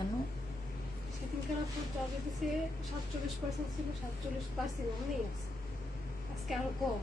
কেন? সেদিনকার আপুর ডায়াবেটিসে 47% ছিল, 47% অনেক আছে, আজকে আরো কম।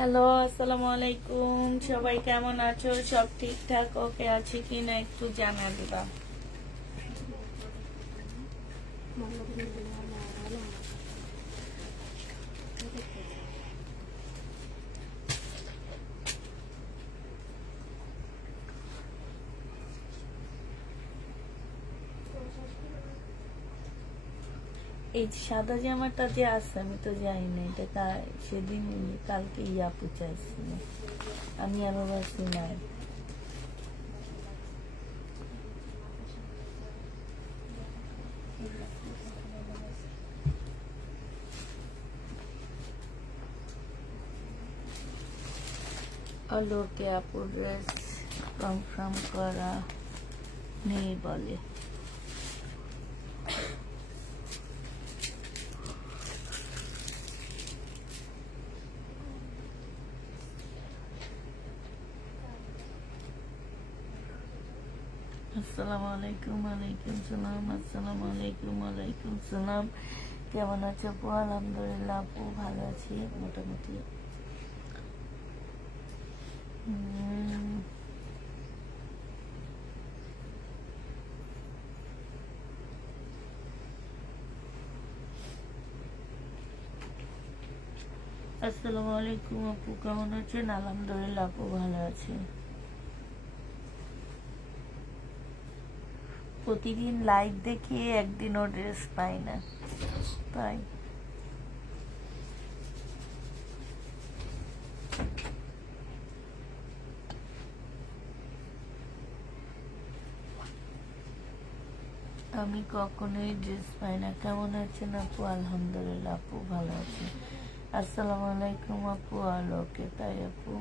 হ্যালো, আসসালামু আলাইকুম। সবাই কেমন আছো? সব ঠিকঠাক ওকে আছে কিনা একটু জানা দিবা। এই সাদা জামাটা যে আছে আমি তো জানি না, এটা সেদিন কালকে আপু চাইছিল, আমি আরো বাসি নাই। আলোকে আপুর ড্রেস কনফার্ম করা নেই বলে। আসসালামু আলাইকুম। ওয়ালাইকুম সালাম। আসসালামু আলাইকুম। ওয়ালাইকুম সালাম। কেমন আছো আপু? আলহামদুলিল্লাহ আপু ভালো আছি মোটামুটি। আসসালামু আলাইকুম আপু, কেমন আছেন? আলহামদুলিল্লাহ আপু ভালো আছি। প্রতিদিন লাইভ দেখি, একদিনও ড্রেস পাই না, তাই আমি কখনোই ড্রেস পাই না। কেমন আছেন আপু? আলহামদুলিল্লাহ আপু ভালো আছি। আসসালামু আলাইকুম আপু। আলোকে তাই আপু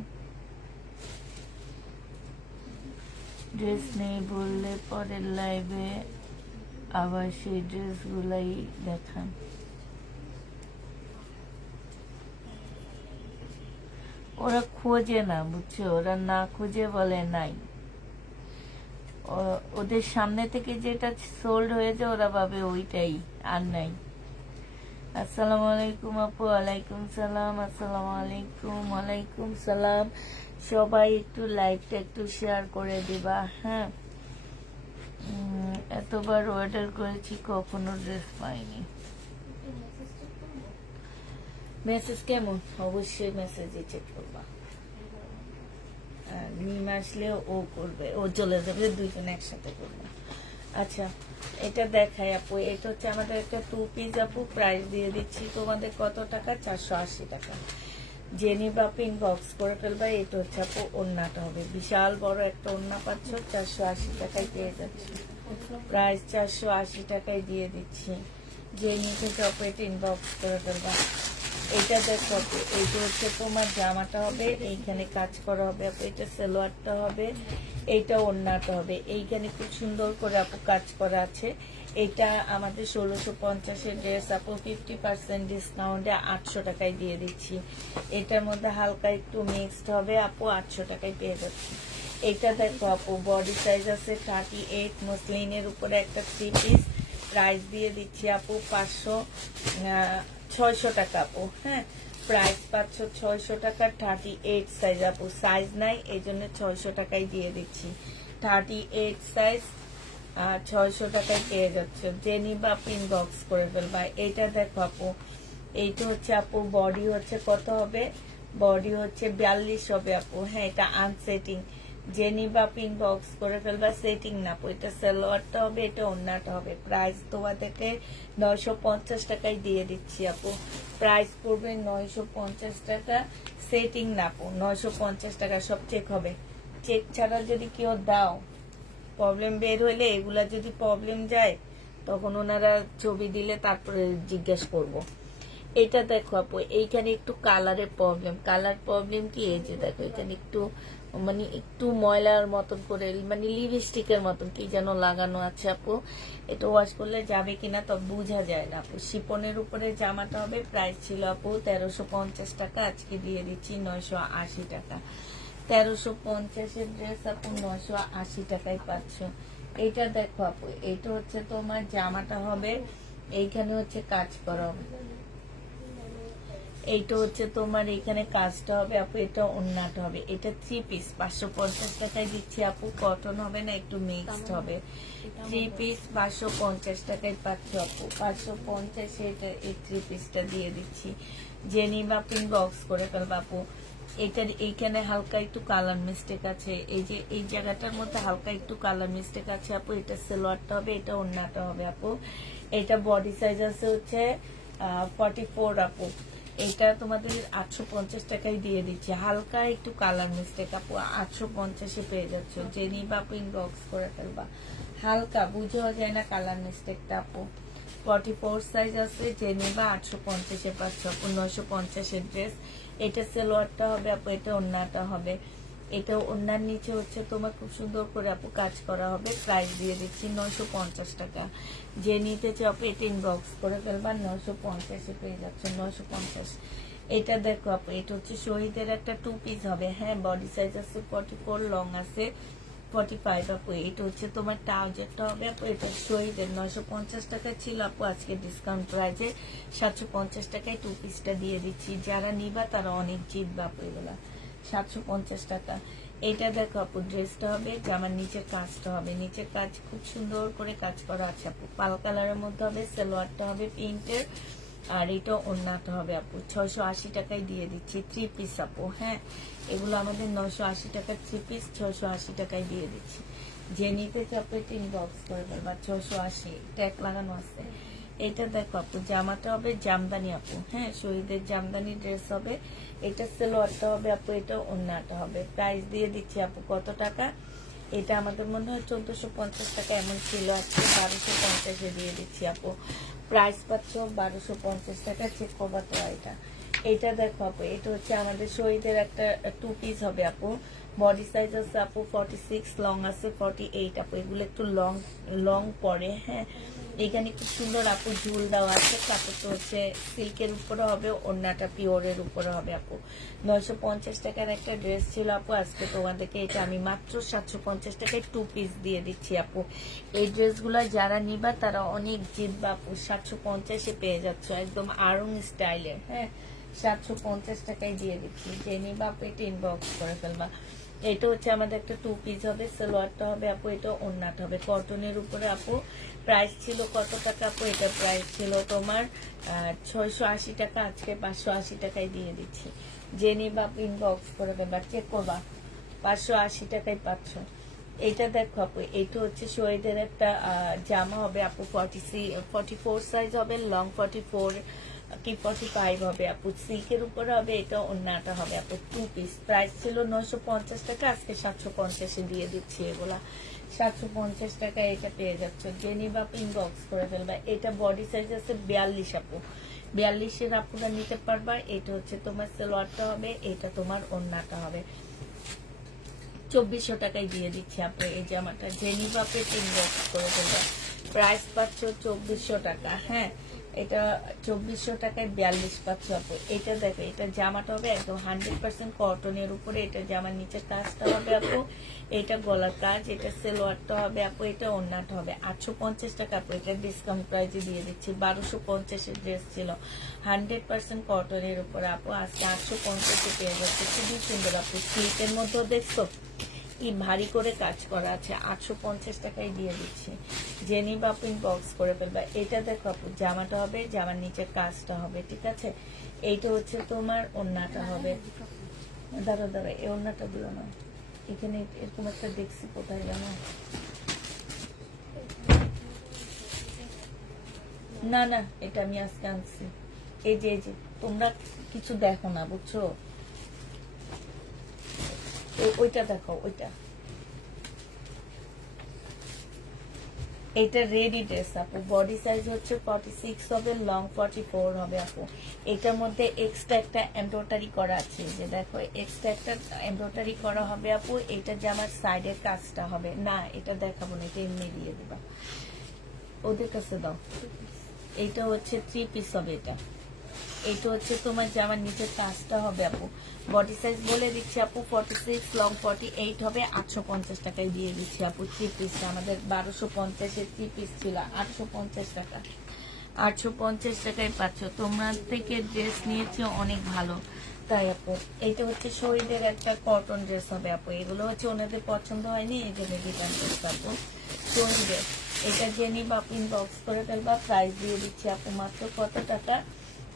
ড্রেস নেই বললে পরের লাইভে আবার সেই ড্রেসগুলাই দেখান। ওরা খোঁজে না, বুঝছো? ওরা না খুঁজে বলে নাই। ওদের সামনে থেকে যেটা সোল্ড হয়েছে ওরা ভাবে ওইটাই, আর নাই। আসসালামু আলাইকুম আপু। ওয়ালাইকুম সালাম। আসসালামু আলাইকুম। ওয়ালাইকুম সালাম। সবাই একটু লাইভটা একটু শেয়ার করে দিবা, হ্যাঁ। এতবার অর্ডার করেছি কখনো ড্রেস পাইনি। মেসেজ কেমন? অবশ্যই মেসেজে চেক করবা। নিম আসলে ও করবে, ও চলে যাবে, দুইজনে একসাথে করবে। আচ্ছা, এটা দেখাই আপু। এটা হচ্ছে আমাদের একটা 2 পিস আপু, প্রাইস দিয়ে দিচ্ছি তোমাদের কত টাকা? 480 টাকা। জেনি বা পিন বক্স করে ফেলবা। এটা হচ্ছে আপু ওড়নাটা হবে, বিশাল বড় একটা ওড়না পাচ্ছ, 480 টাকায় পেয়ে যাচ্ছি। প্রাইস 480 টাকায় দিয়ে দিচ্ছি। জেনি থেকে আপু এটা ইনবক্স করে ফেলবা। এটা দেখো আপু, এইটা হচ্ছে তোমার জামাটা হবে, এইখানে কাজ করা হবে আপু। এটা সালোয়ারটা হবে, এইটা ওড়নাটা হবে। এইখানে খুব সুন্দর করে আপু কাজ করা আছে। এটা আমাদের 1650-এর ড্রেস আপু, 50% ডিসকাউন্টে 800 টাকায় দিয়ে দিচ্ছি। এটার মধ্যে হালকা একটু মিক্সড হবে আপু, 800 টাকায় পেয়ে যাচ্ছি। এটা দেখো আপু, বডি সাইজ আছে 38, মসলিনের উপরে একটা 3 পিস। প্রাইস দিয়ে দিচ্ছি আপু 600 টাকা আপু, হ্যাঁ। প্রাইস পাচ্ছ 600 টাকা। 38 সাইজ আপু, সাইজ নাই এই জন্য 600 টাকায় দিয়ে দিচ্ছি। 38 সাইজ 600 টাকায় পেয়ে যাচ্ছে। জেনি বা পিন বক্স করে ফেলবা। এইটা দেখো আপু, এইটা হচ্ছে আপু বডি হচ্ছে কত হবে? বডি হচ্ছে 42 হবে আপু, হ্যাঁ। এটা আনসেটিং। জেনি বা পিন বক্স করে ফেলবা, সেটিং না আপু। এটা সালোয়ারটা হবে, এটা ওড়নাটা হবে। প্রাইস তোমাদেরকে 950 টাকায় দিয়ে দিচ্ছি আপু। প্রাইস পড়বে 950 টাকা, সেটিং না আপু। 950 টাকা, সব চেক হবে। চেক ছাড়া যদি কেউ দাও, প্রবলেম বের হইলে, এগুলা যদি প্রবলেম যায় তখন ওনারা ছবি দিলে তারপরে জিজ্ঞেস করব। এটা দেখো আপু, এইখানে একটু কালারের প্রবলেম। কালার প্রবলেম কি, এই যে দেখো এখানে একটু মানে একটু ময়লার মতন করে, মানে লিপস্টিকের মতন কি যেন লাগানো আছে আপু। এটা ওয়াশ করলে যাবে কিনা তো বোঝা যায় না আপু। শিপনের উপরে জামাটা হবে, প্রাইস ছিল আপু 1350 টাকা, আজকে দিয়ে দিচ্ছি 980 টাকা। 1350-এর ড্রেস আপু 980 টাকায় পাচ্ছ। এইটা দেখো আপু, এইটা হচ্ছে তোমার জামাটা হবে, এইখানে হচ্ছে কাজ করা হবে, এইটা হচ্ছে তোমার এখানে কাজটা হবে আপু, এটা ওন্নাটা হবে। এটা 3 পিস 550 টাকায় দিচ্ছি আপু। কটন হবে না, একটু মিক্সড হবে। 3 পিস 550 টাকায় পাচ্ছ আপু। 550 এটা এই 3 পিসটা দিয়ে দিচ্ছি। যে নিবা পিন বক্স করে ফেলবা আপু। এটার এইখানে হালকা একটু কালার মিস্টেক আছে, এই যে এই জায়গাটার মধ্যে হালকা একটু কালার মিস্টেক আছে আপু। এটা সালোয়ারটা হবে, এটা ওন্নাটা হবে আপু। এটা বডি সাইজ আছে হচ্ছে 44 আপু। এটা তোমাদের 850 টাকায় দিয়ে দিচ্ছি। হালকা একটু কালার মিস্টেক আপু, 850-এ পেয়ে যাচ্ছ। যে নিবা আপু ইনবক্স করে ফেলবা। হালকা বুঝাও যায় না কালার মিস্টেকটা আপু। 44 সাইজ আছে, যে নিবা 850-এ পাচ্ছ আপু। 950-এর ড্রেস। এটা সালোয়ারটা হবে আপু, এটা ওন্নাটা হবে। এটা ওন্নার নিচে হচ্ছে তোমার খুব সুন্দর করে আপু কাজ করা হবে। প্রাইস দিয়ে দিচ্ছি 950 টাকা। যে নিতে চাও আপু এটা ইনবক্স করে ফেলবা। 950-এ পেয়ে যাচ্ছে, 950। এটা দেখো আপু, এটা হচ্ছে শহীদের একটা 2 পিস হবে। হ্যাঁ, বডি সাইজ আছে 44, লং আছে 45 আপু। এটা হচ্ছে তোমার ট্রাউজারটা হবে আপু। এটা শহীদের 950 টাকা ছিল আপু, আজকে ডিসকাউন্ট প্রাইজে 750 টাকায় 2 পিসটা দিয়ে দিচ্ছি। যারা নিবা তারা অনেক জিতবা আপু এগুলা। 750 টাকা। এটা দেখো আপু, ড্রেসটা হবে, জামার নিচের কাজটা হবে। নিচের কাজ খুব সুন্দর করে কাজ করা আছে আপু। পাল কালারের মধ্যে হবে। সালোয়ারটা হবে প্রিন্টের, আর এটা ওন্নাটা হবে আপু। 680 টাকায় দিয়ে দিচ্ছি 3 পিস আপু। হ্যাঁ, এগুলো আমাদের 980 টাকার 3 পিস 680 টাকায় দিয়ে দিচ্ছি। যে নিতে চাপে ইনবক্স করে ফেলবা। 680 ট্যাগ লাগানো আছে। এটা দেখো আপু, জামাটা হবে জামদানি আপু। হ্যাঁ, শহীদের জামদানি ড্রেস হবে। এটা সালোয়ারটা হবে আপু, এটা ওন্নাটা হবে। প্রাইস দিয়ে দিচ্ছি আপু কত টাকা, এটা আমাদের মনে হয় 1450 টাকা এমন ছিল, আজকে 1250-এ দিয়ে দিচ্ছি আপু। প্রাইস পাচ্ছ 1250 টাকা। চেক করবা তো এটা। এটা দেখো আপু, এটা হচ্ছে আমাদের শহীদের একটা 2 পিস হবে আপু। বডি সাইজ আছে আপু 46, লং আছে 48 আপু। এগুলো একটু লং লং পরে। হ্যাঁ, এখানে খুব সুন্দর আপু ঝুল দেওয়া আছে। কাপড়টা হচ্ছে সিল্কের উপরে হবে, ওন্নাটা পিওরের উপরে হবে আপু। 950 টাকার একটা ড্রেস ছিল আপু, আজকে তোমাদেরকে এটা আমি মাত্র 750 টাকায় 2 পিস দিয়ে দিচ্ছি আপু। এই ড্রেসগুলো যারা নিবা তারা অনেক জিতবা আপু। 750-এ পেয়ে যাচ্ছ, একদম আরং স্টাইলের। হ্যাঁ, 750 টাকায় দিয়ে দিচ্ছি। যে নিবা আপু এটা ইনবক্স করে ফেলবা। এটা হচ্ছে আমাদের একটা 2 পিস হবে। সালোয়ারটা হবে আপু, এটা ওন্নাটা হবে কটনের উপরে আপু। প্রাইস ছিল কত টাকা আপু, এটা প্রাইস ছিল তোমার 680 টাকা, আজকে 580 টাকায় দিয়ে দিচ্ছি। যে নিবা আপু ইনবক্স করে ফেলবা। চেক করবা, 580 টাকায় পাচ্ছ। এটা দেখো আপু, এটা হচ্ছে শহীদের একটা জামা হবে আপু। 44 সাইজ হবে, লং 44 কি 45 হবে আপু। সিল্কের উপরে হবে, এটা ওন্নাটা হবে আপু। 2 পিস। প্রাইস ছিল 950 টাকা, আজকে 750-এ দিয়ে দিচ্ছি এগুলা। 750 টাকা এটা পেয়ে যাচ্ছ। যে নিবা আপু ইনবক্স করে ফেলবা। এটা বডি সাইজ আছে 42 আপু। 42-এর আপুরা নিতে পারবা। এটা হচ্ছে তোমার সালোয়ারটা হবে, এটা তোমার ওন্নাটা হবে। 2400 টাকায় দিয়ে দিচ্ছি আপু এই জামাটা। যে নিবা আপু ইনবক্স করে ফেলবা। প্রাইস পাচ্ছ 2400 টাকা। হ্যাঁ, এটা 2400 টাকায় 42 পাচ্ছ আপু। এটা দেখো, এটা জামাটা হবে একদম 100% কটনের উপরে। এটা জামার নিচের কাজটা হবে আপু, এটা গলার কাজ। এটা সালোয়ারটা হবে আপু, এটা ওন্নাটা হবে। 850 টাকা আপু, এটা ডিসকাউন্ট প্রাইসে দিয়ে দিচ্ছি। 1250-এর ড্রেস ছিল, 100% কটনের উপরে আপু, আজকে 850-এ পেয়ে যাচ্ছে। খুবই সুন্দর আপু। সিল্কের মধ্যেও দেখছো কি ভারী করে কাজ করা আছে। 850 টাকায় দিয়ে দিচ্ছি। যে নিবা আপু ইনবক্স করে ফেলবা। এটা দেখো আপু, জামাটা হবে, জামার নিচের কাজটা হবে। ঠিক আছে, এইটা হচ্ছে তোমার ওন্নাটা হবে। দাঁড়া দাঁড়া, এই ওন্নাটা দিও না। এখানে এরকম একটা দেখছি, কোথায় জানো? না না, এটা আমি আজকে আনছি। এই যে এই যে, তোমরা কিছু দেখো না বুঝছো। ওইটা দেখো, ওইটা এটা রেডি ড্রেস আপু, বডি সাইজ হচ্ছে 46 হবে, লং 44 হবে আপু। এটার মধ্যে এক্সট্রা একটা এমব্রয়ডারি করা আছে, যে দেখো এক্সট্রা একটা এমব্রয়ডারি করা হবে আপু। এটা যে আমার সাইডের কাজটা হবে না, এটা দেখাবো না, এটা এমনি দিয়ে দিবা, ওদের কাছে দাও। এইটা হচ্ছে 3 পিস হবে এটা। এটা হচ্ছে তোমার জামার নিচের কাজটা হবে আপু। বডি সাইজ বলে দিচ্ছি আপু 46, লং 48 হবে, 850 টাকায় দিয়ে দিচ্ছি আপু। 3 পিসটা আমাদের 1250-এর 3 পিস ছিল, 850 টাকা। 850 টাকায় পাচ্ছ। তোমরা থেকে ড্রেস নিয়েছি অনেক ভালো, তাই আপু। এইটা হচ্ছে শহীদের একটা কটন ড্রেস হবে আপু। এগুলো হচ্ছে ওনাদের পছন্দ হয়নি, এই জন্য রিটার্ন ড্রেস আপু শহীদের। এটা জেনি বা ইনবক্স করে ফেলবা, প্রাইস দিয়ে দিচ্ছি আপু মাত্র কত টাকা।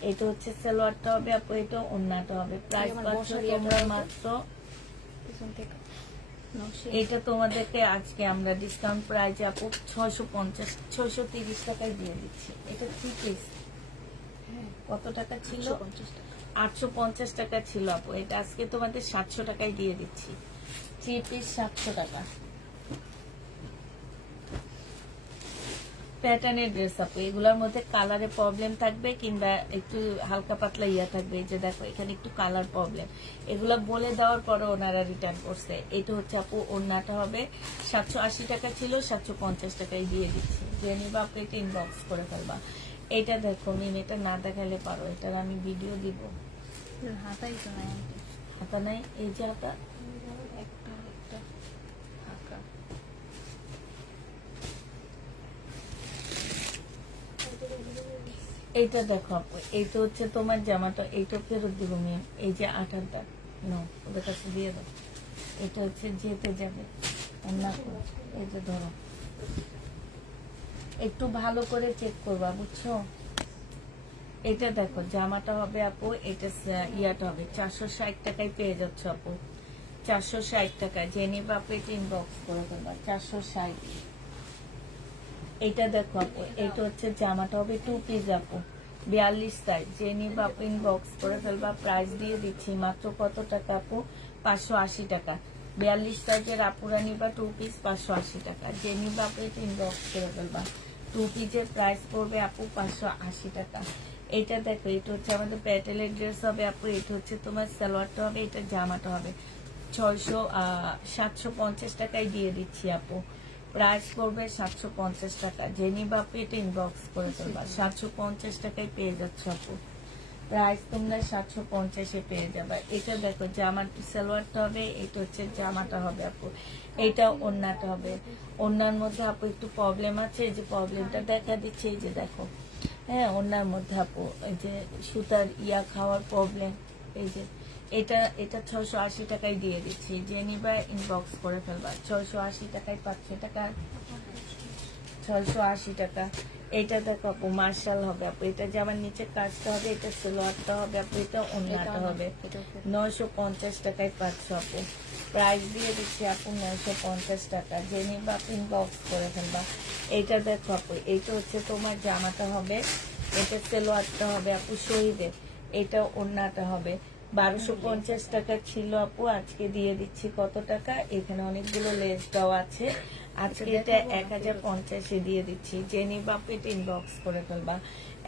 এটা হচ্ছে সালোয়ারটা হবে আপু, এটা ওন্নাটা হবে। প্রাইস পাচ্ছ তোমরা মাত্র, এটা তোমাদেরকে আজকে আমরা ডিসকাউন্ট প্রাইস আপু 630 টাকায় দিয়ে দিচ্ছি। এটা 3 পিস কত টাকা ছিল? 850 টাকা ছিল আপু। এটা আজকে তোমাদের 700 টাকায় দিয়ে দিচ্ছি। 3 পিস 700 টাকা। প্যাটার্নের ড্রেস আপু, এগুলোর মধ্যে কালারে প্রবলেম থাকবে কিংবা একটু হালকা পাতলা ইয়া থাকবে। এই যে দেখো এখানে একটু কালার প্রবলেম, এগুলো বলে দেওয়ার পরে ওনারা রিটার্ন করছে। এটা হচ্ছে আপু ওড়নাটা হবে 780 টাকা ছিল, 750 টাকায় দিয়ে দিচ্ছি। যে নিবা আপু এটা ইনবক্স করে ফেলবা। এটা দেখো মিম, এটা না দেখালে পারো, এটার আমি ভিডিও দিব। হাতাই তো নাই আন্টি। হাতা নাই, এই যে হাতা। একটা হাঁকা। এইটা দেখো আপু, এইটা হচ্ছে তোমার জামাটা, এইটা ফেরত দিব মিম। এই যে 8 নো, ওদের কাছে দিয়ে দাও। এটা হচ্ছে যেতে যাবে না, এই যে ধরো, একটু ভালো করে চেক করবা বুঝছো। এটা দেখো জামাটা হবে আপু, এটা ইয়াটা হবে 460 টাকায় পেয়ে যাচ্ছ আপু। 460 টাকা। জেনিবা আপু এটা ইনবক্স করে ফেলবা, 460। এটা দেখো আপু, এটা হচ্ছে জামাটা হবে 2 পিস আপু, 42 সাইজ। জেনিবা আপু ইনবক্স করে ফেলবা, প্রাইস দিয়ে দিচ্ছি মাত্র কত টাকা আপু? 580 টাকা। 42 সাইজের আপুরা নিবা 2 পিস 580 টাকা। জেনিবা আপু এটা ইনবক্স করে ফেলবা। 2 পিসের প্রাইস পড়বে আপু 580 টাকা। এটা দেখো, এটা হচ্ছে আমাদের প্যাটেলের ড্রেস হবে আপু। এটা হচ্ছে তোমার সালোয়ারটা হবে, এটা জামাটা হবে 750 টাকায় দিয়ে দিচ্ছি আপু। প্রাইস পড়বে 750 টাকা। জেনিবা আপু এটা ইনবক্স করে ফেলবা, 750 টাকায় পেয়ে যাচ্ছ আপু। প্রাইস তোমরা 750-এ পেয়ে যাবে। এটা দেখো জামার সালোয়ারটা হবে, এটা হচ্ছে জামাটা হবে আপু। এটা ওড়নাটা হবে। ওড়নার মধ্যে আপু একটু প্রবলেম আছে, এই যে প্রবলেমটা দেখা দিচ্ছে, এই যে দেখো, হ্যাঁ ওড়নার মধ্যে আপু এই যে সুতার ইয়া খাওয়ার প্রবলেম। এই যে এটা 680 টাকায় দিয়ে দিচ্ছি। জেনিবা ইনবক্স করে ফেলবা, 680 টাকায় পাচ্ছ। টাকা 680 টাকা। এটা দেখো আপু মার্শাল হবে আপু। এটা যেমন নিচে কাজটা হবে, এটা সালোয়ারটা হবে আপু, এটা ওড়নাটা হবে। 950 টাকায় পাচ্ছ আপু। প্রাইস দিয়ে দিচ্ছি আপু 950 টাকা। জেনিবা আপু ইনবক্স করে ফেলবা। এইটা দেখো আপু, এইটা হচ্ছে তোমার জামাটা হবে, এটা সালোয়ারটা হবে আপু শহীদের, এটা ওড়নাটা হবে। 1250 টাকা ছিল আপু, আজকে দিয়ে দিচ্ছি কত টাকা? এখানে অনেকগুলো লেস দেওয়া আছে, আজকে এটা 1050-এ দিয়ে দিচ্ছি। জেনিবা আপু এটা ইনবক্স করে ফেলবা,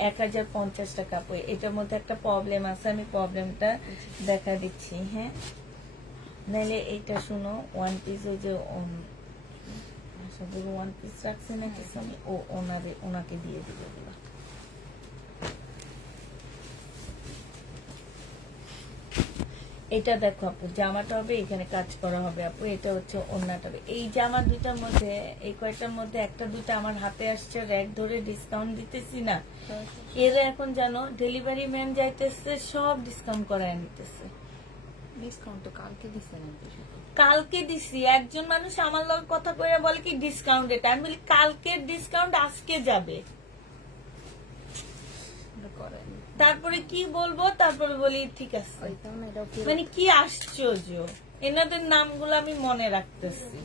1050 টাকা আপু। এটার মধ্যে একটা প্রবলেম আছে, আমি প্রবলেমটা দেখা দিচ্ছি। হ্যাঁ, নাহলে এইটা শুনো, ওয়ান পিস ওই যে ওয়ান পিস রাখছে না কিছু, আমি ওনাকে দিয়ে দিব এগুলো। এটা দেখো আপু, জামাটা হবে, এখানে কাজ করা হবে আপু। এটা হচ্ছে ওড়নাটা হবে। এই জামা দুইটার মধ্যে, এই কয়টার মধ্যে একটা দুইটা আমার হাতে আসছে, র‍্যাক ধরে ডিসকাউন্ট দিতেছি না, এরা এখন জানো ডেলিভারি ম্যান যাইতেছে, সব ডিসকাউন্ট করায় নিতেছে। ডিসকাউন্ট তো কালকে দিছেন আন্টি। কালকে দিছি, একজন মানুষ আমার লগে কথা কইরা বলে কি ডিসকাউন্ট এটা, আমি বলি কালকের ডিসকাউন্ট আজকে যাবে। করেন তারপরে কি বলবো, তারপরে বলি ঠিক আছে। ওইটাও না, এটাও মানে কি আশ্চর্য, এনাদের নামগুলো আমি মনে রাখতেছি।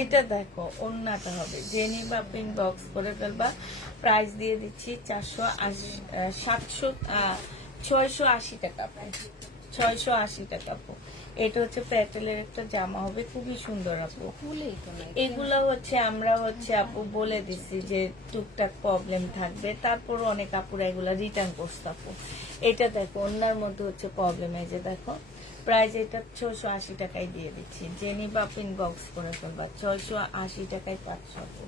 এটা দেখো ওড়নাটা হবে, জেনিবা পিন বক্স করে ফেলবা। প্রাইস দিয়ে দিচ্ছি 680 টাকা। 680 টাকা আপু। এটা হচ্ছে প্যাটেলের একটা জামা হবে, খুবই সুন্দর আপু। খুলেই তো নাই। এগুলো হচ্ছে আমরা হচ্ছে আপু বলে দিচ্ছি যে টুকটাক প্রবলেম থাকবে, তারপর অনেক আপুরা এগুলা রিটার্ন করছে আপু। এটা দেখো অন্যার মধ্যে হচ্ছে প্রবলেম, এই যে দেখো প্রাইস এটা 680 টাকায় দিয়ে দিচ্ছি, জেনি বা ইনবক্স করে ফেলবা, 680 টাকায় 500 আপু।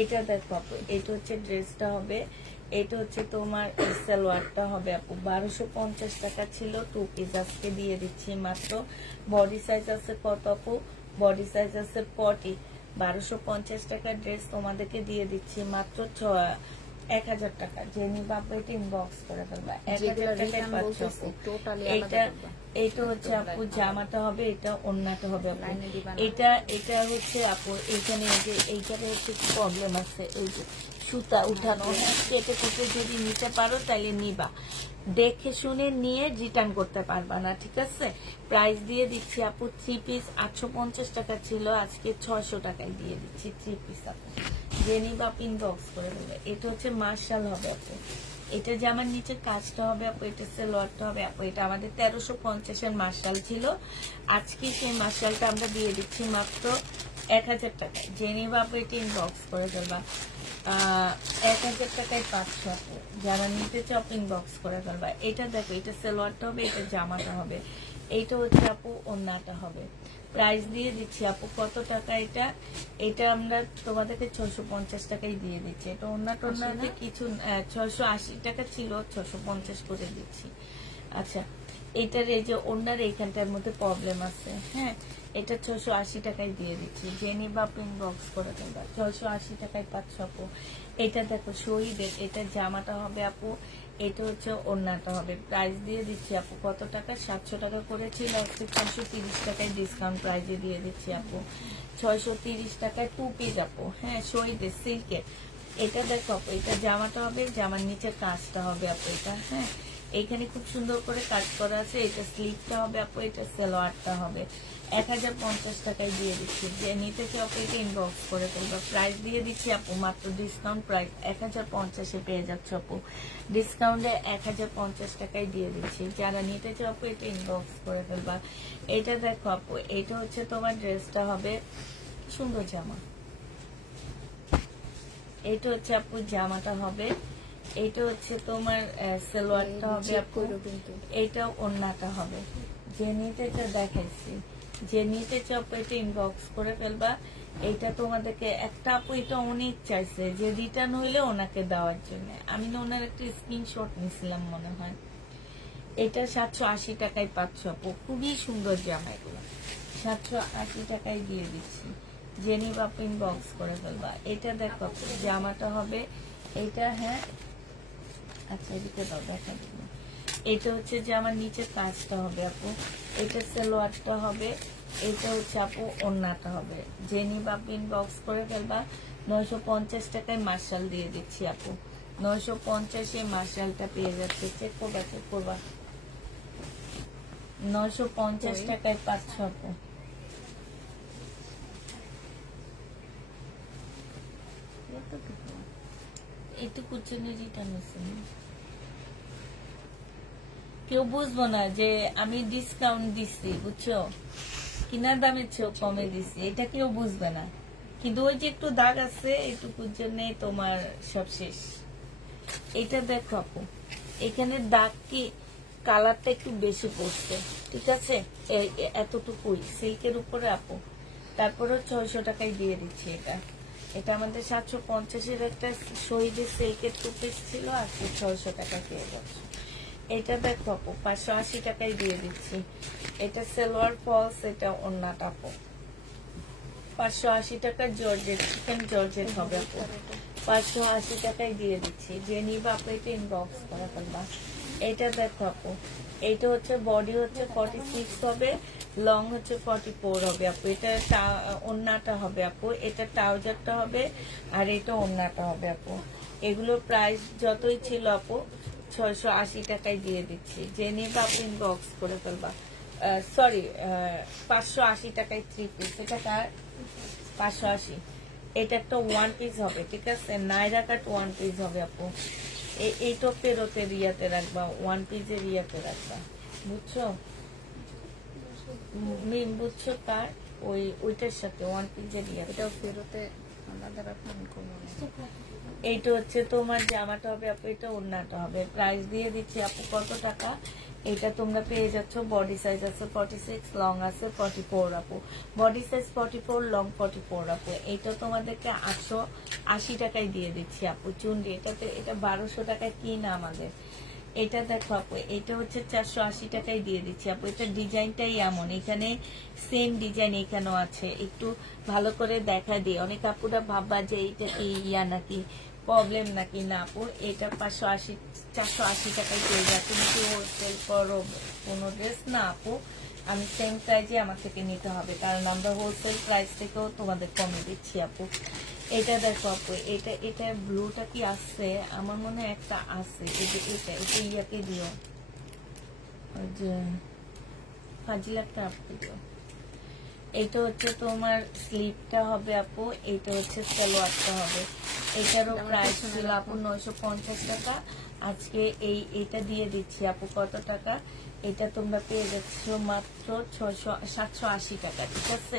এটা দেখো আপু, এটা হচ্ছে ড্রেসটা হবে, এটা হচ্ছে তোমার সালোয়ারটা হবে আপু, 1250 টাকা ছিল, 2 পিস আজকে দিয়ে দিচ্ছি মাত্র। বডি সাইজ আছে কত আপু? বডি সাইজ আছে 40। 1250 টাকার ড্রেস তোমাদেরকে দিয়ে দিচ্ছি মাত্র 1000 টাকা। জেনি বাবা এটা ইনবক্স করে ফেলবা, 1000 টাকায় পাচ্ছ আপু। এইটা এইটা হচ্ছে আপু জামাটা হবে, এটা ওন্নাটা হবে আপু। এটা হচ্ছে আপু এইখানে এই যে এইখানে হচ্ছে প্রবলেম আছে, এই যে সুতা উঠানো, কেটে কুটে যদি নিতে পারো তাহলে নিবা, দেখে শুনে নিয়ে রিটার্ন করতে পারবা না, ঠিক আছে? প্রাইস দিয়ে দিচ্ছি আপু 3 পিস 850 টাকা ছিল, আজকে 600 টাকায় দিয়ে দিচ্ছি 3 পিস আপু। জেনি বা ইনবক্স করে দেবে। এটা হচ্ছে মার্শাল হবে আপু, এটা জামার নিচে কাজটা হবে আপু, এটা সালোয়ারটা হবে আপু। এটা আমাদের 1350 মার্শাল ছিল, আজকে সেই মার্শালটা আমরা দিয়ে দিচ্ছি মাত্র 1000 টাকায়। জেনি বা আপু এটা ইনবক্স করে দেবা, 1000 টাকায় 500 আপু। যারা নিতে চাও ইনবক্স করে ফেলবা। এটা দেখো, এটা সালোয়ারটা হবে, এটা জামাটা হবে, এইটা হচ্ছে আপু ওন্নাটা হবে। প্রাইস দিয়ে দিচ্ছি আপু কত টাকা এটা? এটা আমরা তোমাদেরকে 650 টাকায় দিয়ে দিচ্ছি। এটা ওন্না টোন্নাতে কিছু 680 টাকা ছিল, 650 করে দিচ্ছি। আচ্ছা, এটার এই যে ওন্নার এইখানটার মধ্যে প্রবলেম আছে, হ্যাঁ, এটা 680 টাকায় দিয়ে দিচ্ছি। জেনি বা ইনবক্স করে দেবা, 680 টাকায় 500 আপু। এটা দেখো শহীদের, এটা জামাটা হবে আপু, এটা হচ্ছে ওন্নাটা হবে। প্রাইস দিয়ে দিচ্ছি আপু কত টাকা? 700 টাকা করেছিল, আজকে 630 টাকায় ডিসকাউন্ট প্রাইজে দিয়ে দিচ্ছি আপু, 630 টাকায় 2 পিস আপু। হ্যাঁ, শহীদের সিল্কের। এটা দেখো আপু, এটা জামাটা হবে, জামার নিচে কাজটা হবে আপু। এটা হ্যাঁ, এইখানে খুব সুন্দর করে কাজ করা আছে। এটা স্লিপটা হবে আপু, এটা সালোয়ারটা হবে। 1050 টাকায় দিয়ে দিচ্ছি। যে নিতে চাও আপু এটা ইনবক্স করে ফেলবা। প্রাইস দিয়ে দিচ্ছি আপু মাত্র ডিসকাউন্ট প্রাইস 1050-এ পেয়ে যাচ্ছ আপু। ডিসকাউন্টে 1050 টাকায় দিয়ে দিচ্ছি। যারা নিতে চাও আপু এটা ইনবক্স করে ফেলবা। এটা দেখো আপু, এটা হচ্ছে তোমার ড্রেসটা হবে, সুন্দর জামা। এটা হচ্ছে আপু জামাটা হবে, এটা হচ্ছে তোমার সালোয়ারটা হবে আপু, এটা ওন্নাটা হবে। যে নিতে চাও দেখাইছি, যে নিতে চাও এটা ইনবক্স করে ফেলবা। এইটা তোমাদেরকে একটা আপু এটা অনেক চাইছে যে রিটার্ন হইলে ওনাকে দেওয়ার জন্য, আমি না ওনার একটা স্ক্রিনশট নিছিলাম মনে হয়। এটা 780 টাকায় 500 আপু, খুবই সুন্দর জামা এগুলো, 780 টাকায় দিয়ে দিচ্ছি। জেনি বাপ ইনবক্স করে ফেলবা। এটা দেখো আপু, জামাটা হবে এটা, হ্যাঁ আচ্ছা এদিকে দাও দেখা দিবো। এটা হচ্ছে যে আমার নিচের কাজটা হবে আপু, এটা সালোয়ারটা হবে, এটা হচ্ছে আপু ওন্নাটা হবে। জেনি বাপ ইনবক্স করে ফেলবা। 950 টাকায় মার্শাল দিয়ে দিচ্ছি আপু, 950-এ মার্শালটা পেয়ে যাচ্ছে। চেক করবা 950 টাকায় 500 আপু। এইটুকুর জন্য রিটার্ন হয়েছে, কেউ বুঝবো না যে আমি ডিসকাউন্ট দিচ্ছি, বুঝছো, কিনার দামের চেয়েও কমে দিচ্ছি, এটা কেউ বুঝবে না। কিন্তু ওই যে একটু দাগ আছে, এইটুকুর জন্য তোমার সব শেষ। এটা দেখো আপু, এখানে দাগ কি কালারটা একটু বেশি পড়ছে, ঠিক আছে, এতটুকুই সিল্কের উপরে আপু। তারপরে 600 টাকায় দিয়ে দিচ্ছি এটা। এটা আমাদের 750-এর একটা শহীদের সিল্কের 2 পিস ছিল, আজকে 600 টাকা পেয়ে যাচ্ছে। এটা দেখো আপু 580 টাকায় দিয়ে দিচ্ছি। এটা সালোয়ার ফলস, এটা ওন্নাটা আপু, 580 টাকা জর্জেট, চিকেন জর্জেট হবে আপু, 580 টাকায় দিয়ে দিচ্ছি। যে নিবা আপু এটা ইনবক্স করে ফেলবা। এটা দেখো আপু, এইটা হচ্ছে বডি হচ্ছে 46 হবে, লং হচ্ছে 44 হবে আপু। এটা ওন্নাটা হবে আপু, এটা ট্রাউজারটা হবে, আর এটা ওন্নাটা হবে আপু। এগুলোর প্রাইস যতই ছিল আপু 680 টাকায় দিয়ে দিচ্ছি। যে নিবা আপু ইনবক্স করে ফেলবা। সরি, 580 টাকায় 3 পিস। এটা কার? 580। এটা একটা 1 পিস হবে, ঠিক আছে, নাইরা কাট 1 পিস হবে আপু। এই টপের ওতে রিয়াতে রাখবা, 1 পিসের রিয়াতে রাখবা। বুঝছো? মিম বুঝছো কার? ওইটার সাথে ওয়ান পিসের ইয়ে। এটাও ফেরতে আমাদের আপনার কোনো নেই। এইটা হচ্ছে তোমার জামাটা হবে আপু, এটা ওড়নাটা হবে। প্রাইস দিয়ে দিচ্ছি আপু কত টাকা? এটা তোমরা পেয়ে যাচ্ছ, বডি সাইজ আছে 46, লং আছে 44 আপু। বডি সাইজ 44, লং 44 আপু। এটা তোমাদেরকে 880 টাকায় দিয়ে দিচ্ছি আপু। চুন্ডি এটাতে, এটা 1200 টাকায় কিনা আমাদের। এটা দেখো আপু, এটা হচ্ছে 480 টাকায় দিয়ে দিচ্ছি আপু। এটা ডিজাইনটাই এমন, এখানে সেম ডিজাইন এখানেও আছে। একটু ভালো করে দেখা দিই, অনেক আপুরা ভাববা যে এইটা কি ইয়া নাকি প্রবলেম নাকি। না আপু, এটা 580 480 টাকায় পেয়ে যায়। তুমি কি হোলসেল করো কোনো ড্রেস? না আপু, আমি সেম প্রাইজে আমার থেকে নিতে হবে, কারণ আমরা হোলসেল প্রাইস থেকেও তোমাদের কমে দিচ্ছি আপু। এটা দেখো আপু, এটা এটা ব্লুটা কি আসছে? আমার মনে হয় একটা আছে। এটা ইয়াকে দিও, ওই যে ফাজিলাটা আপু দিও। এটা হচ্ছে তোমার স্লিপটা হবে আপু, এটা হচ্ছে সালোয়ারটা হবে। এটারও প্রাইস ছিল আপু 950 টাকা। আজকে এইটা দিয়ে দিচ্ছি আপু কত টাকা? এটা তোমরা পেয়ে যাচ্ছ মাত্র 780 টাকা। ঠিক আছে,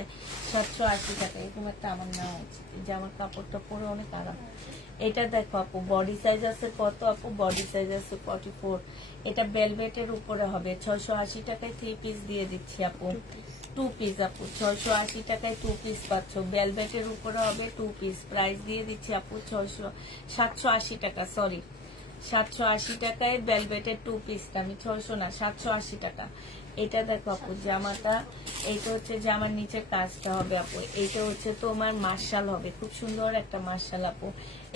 780 টাকা। এরকম একটা আমার নেওয়া উচিত, যে আমার কাপড়টা পরে অনেক আরাম। এটা দেখো আপু, বডি সাইজ আছে কত আপু? বডি সাইজ আছে 44। এটা বেলভেটের উপরে হবে। 680 টাকায় 3 পিস দিয়ে দিচ্ছি আপু। 2 পিস আপু, 680 টাকায় 2 পিস পাচ্ছ। বেলভেটের উপরে হবে 2 পিস। প্রাইস দিয়ে দিচ্ছি আপু 780 টাকা। সরি, 780 টাকায় বেলভেটের 2 পিসটা, আমি 600 না, 780 টাকা। এটা দেখো আপু জামাটা, এইটা হচ্ছে জামার নিচের কাজটা হবে আপু। এইটা হচ্ছে তোমার মার্শাল হবে, খুব সুন্দর একটা মার্শাল আপু।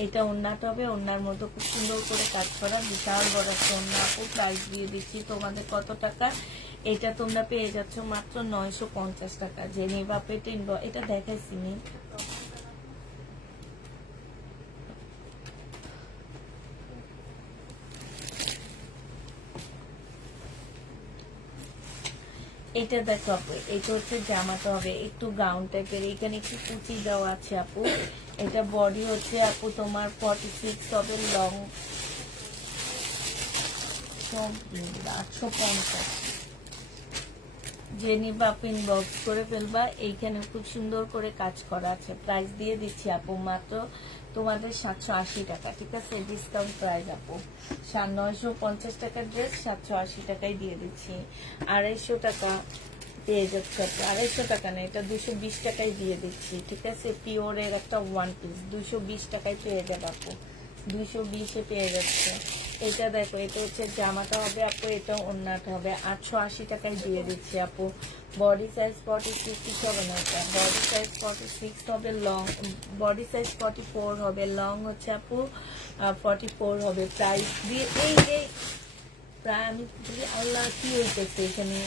এটা ওড়নাটা হবে, ওড়নার মধ্যে খুব সুন্দর করে কাজ করা, বিশাল বড় একটা ওড়না আপু। প্রাইস দিয়ে দিচ্ছি তোমাদের কত টাকা? এটা তোমরা পেয়ে যাচ্ছ মাত্র 950 টাকা। যে নেবা পেটে এটা দেখাইছি নি। এটা দেখো আপু, এটা হচ্ছে জামাটা হবে একটু গাউন টাইপের, এখানে একটু কুচি দেওয়া আছে আপু। এটা বডি হচ্ছে আপু তোমার 46 হবে, লং 850। যে নিবা পিন বক্স করে ফেলবা। এইখানে খুব সুন্দর করে কাজ করা আছে। প্রাইস দিয়ে দিচ্ছি আপু মাত্র তোমাদের 780 টাকা। ঠিক আছে, ডিসকাউন্ট প্রাইস আপু। 950 টাকার ড্রেস 780 টাকায় দিয়ে দিচ্ছি। 250 টাকা পেয়ে যাচ্ছে আপু। 250 টাকা না, এটা 220 টাকায় দিয়ে দিচ্ছি। ঠিক আছে, পিওরের একটা ওয়ান পিস 220 টাকায় পেয়ে যাবে আপু। 220-এ পেয়ে যাচ্ছে। এটা দেখো, এটা হচ্ছে জামাটা হবে আপু, এটা ওড়নাটা হবে। 880 টাকায় দিয়ে দিচ্ছি আপু। বডি সাইজ 46 হবে না, এটা বডি সাইজ 46 হবে, লং বডি সাইজ 44 হবে, লং হচ্ছে আপু 44 হবে। প্রাইস দিয়ে এই প্রায় আমি আল্লাহ কি হইতেছে এখানে।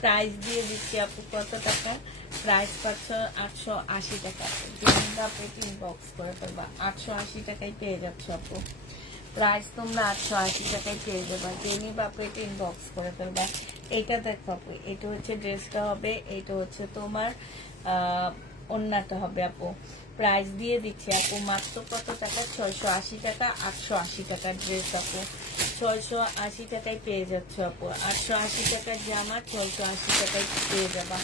প্রাইস দিয়ে দিচ্ছি আপু কত টাকা? প্রাইস পাচ্ছ 880 টাকা। তোমরা প্রোটিন বক্স করে ফেলবা, 880 টাকায় পেয়ে যাচ্ছ আপু। প্রাইস তোমরা 880 টাকায় পেয়ে যাবা। জেনি বা প্রোটিন বক্স করে ফেলবা। এটা দেখো আপু, এটা হচ্ছে ড্রেসটা হবে, এটা হচ্ছে তোমার ওড়নাটা হবে আপু। প্রাইস দিয়ে দিচ্ছি আপু মাত্র কত টাকা? 680 টাকা। 880 টাকার ড্রেস আপু, 680 টাকায় পেয়ে যাচ্ছ আপু। 880 টাকার জামা 680 টাকায় পেয়ে যাবা।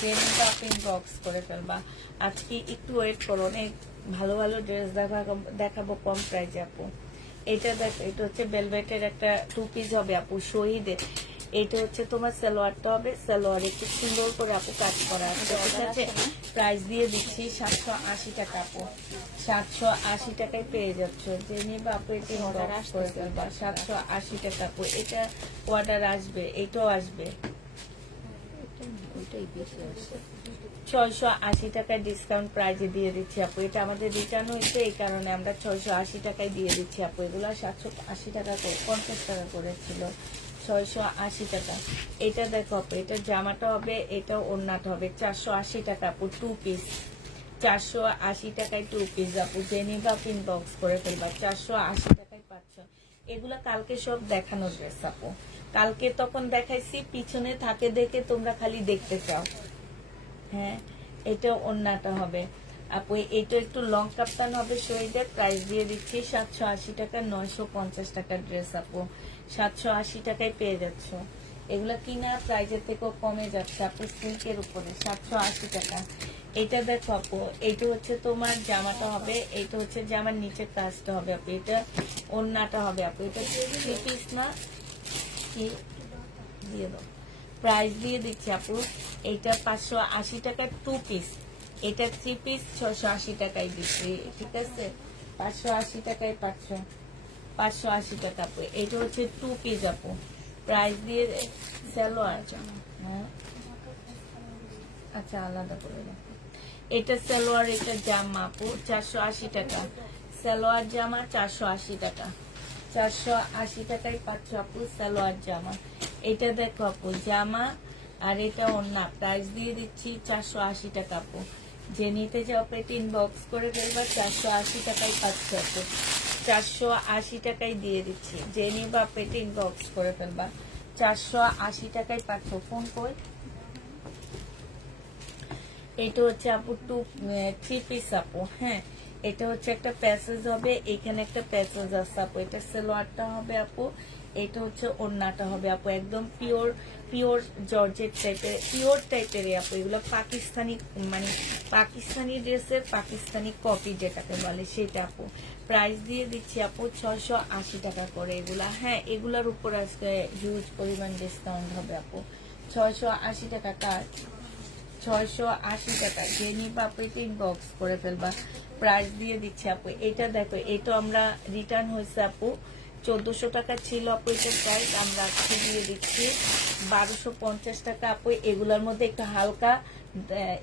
ডেনিমটা পিন বক্স করে ফেলবা। আজকে একটু ওয়েট করো, অনেক ভালো ভালো ড্রেস দেখাবো কম প্রাইসে আপু। এটা দেখো, এটা হচ্ছে বেলভেটের একটা 2 পিস হবে আপু, শহীদের। এটা হচ্ছে তোমার সালোয়ারটা হবে, সালোয়ারে খুব সুন্দর করে আপু কাজ করা আছে। ঠিক আছে, প্রাইস দিয়ে দিচ্ছি 780 টাকা আপু। 780 টাকায় পেয়ে যাচ্ছ। যে নিবে আপু এটি অর্ডার করে ফেলবা। 780 টাকা আপু। এটা অর্ডার আসবে, এটাও আসবে। ওইটাই বেশি আসে। 680 টাকায় ডিসকাউন্ট প্রাইজে দিয়ে দিচ্ছি আপু। এটা আমাদের রিটার্ন হয়েছে, এই কারণে আমরা 680 টাকায় দিয়ে দিচ্ছি আপু। এগুলো 780 টাকা করে 50 টাকা করেছিল, 680 টাকা। এটা দেখো আপু, এটা জামাটা হবে, এটা ওড়নাটা হবে। 480 টাকা আপু, 2 পিস। 480 টাকায় 2 পিস আপু। জেনিভা পিন বক্স করে ফেলবা। 480 টাকায় পাচ্ছ। এগুলা কালকে সব দেখানো ড্রেস আপু। কালকে তখন দেখাইছি, পিছনে থাকে দেখে তোমরা খালি দেখতে চাও। হ্যাঁ, এটা ওড়নাটা হবে। আপু এটা একটু লং কাপ্তান হবে শরীরের, প্রাইস দিয়ে দিচ্ছি 780 টাকা, 950 টাকার ড্রেস আপু 780 টাকায় পেয়ে যাচ্ছ। এগুলা কিনা প্রাইজের থেকেও কমে যাচ্ছে আপু, সিল্কের উপরে 780 টাকা। এটা দেখো আপু, এইটা হচ্ছে তোমার জামাটা হবে, এইটা হচ্ছে জামার নিচের কাজটা হবে আপু, এটা ওড়নাটা হবে আপু, এটা 3 পিস না কি দিয়ে দাও। প্রাইস দিয়ে দিচ্ছি আপু, এইটা 580 টাকার 2 পিস, এটা 3 পিস 680 টাকায় দিচ্ছি, ঠিক আছে? 580 টাকায় পাচ্ছ, 580 টাকা আপু। এটা হচ্ছে 2 পিস আপু, প্রাইস দিয়ে সালোয়ার জামা হ্যাঁ আচ্ছা আলাদা করে রাখো। এটা সালোয়ার, এটা জামা আপু 480 টাকা, সালোয়ার জামা 480 টাকা, 480 টাকায় পাচ্ছ আপু সালোয়ার জামা। এটা দেখো আপু জামা, আর এটা ওড়না, প্রাইস দিয়ে দিচ্ছি 480 টাকা আপু। যে নিতে যাও পেট ইনবক্স করে ফেলবা, 480 টাকায় পাচ্ছ আপু, 480 টাকায় দিয়ে দিচ্ছি। যে নিবা পেট ইনবক্স করে ফেলবা, 480 টাকায় পাচ্ছ। ফোন কই? এটা হচ্ছে আপু 3 পিস আপু, হ্যাঁ এটা হচ্ছে একটা প্যাসেজ হবে, এখানে একটা প্যাসেজ আছে আপু, এটা সালোয়ারটা হবে আপু, এটা হচ্ছে ওড়নাটা হবে আপু, একদম পিওর পিওর জর্জেট টাইপের, পিওর টাইপের আপু। এগুলো পাকিস্তানি, মানে পাকিস্তানি ড্রেসের পাকিস্তানি কপি যেটাকে বলে সেটা আপু। প্রাইস দিয়ে দিচ্ছি আপু 680 টাকা করে এগুলা, হ্যাঁ এগুলার উপর আজকে হিউজ পরিমাণ ডিসকাউন্ট হবে আপু। 680 টাকা কার, 680 টাকা। যে নিবা পেটে ইনবক্স করে ফেলবা, প্রাইস দিয়ে দিচ্ছি আপু। এটা দেখো, এটা আমরা রিটার্ন হয়েছে আপু, 1400 টাকা ছিল আপু এটার প্রাইস, আমরা আজকে দিয়ে দিচ্ছি 1250 টাকা আপু। এগুলোর মধ্যে একটু হালকা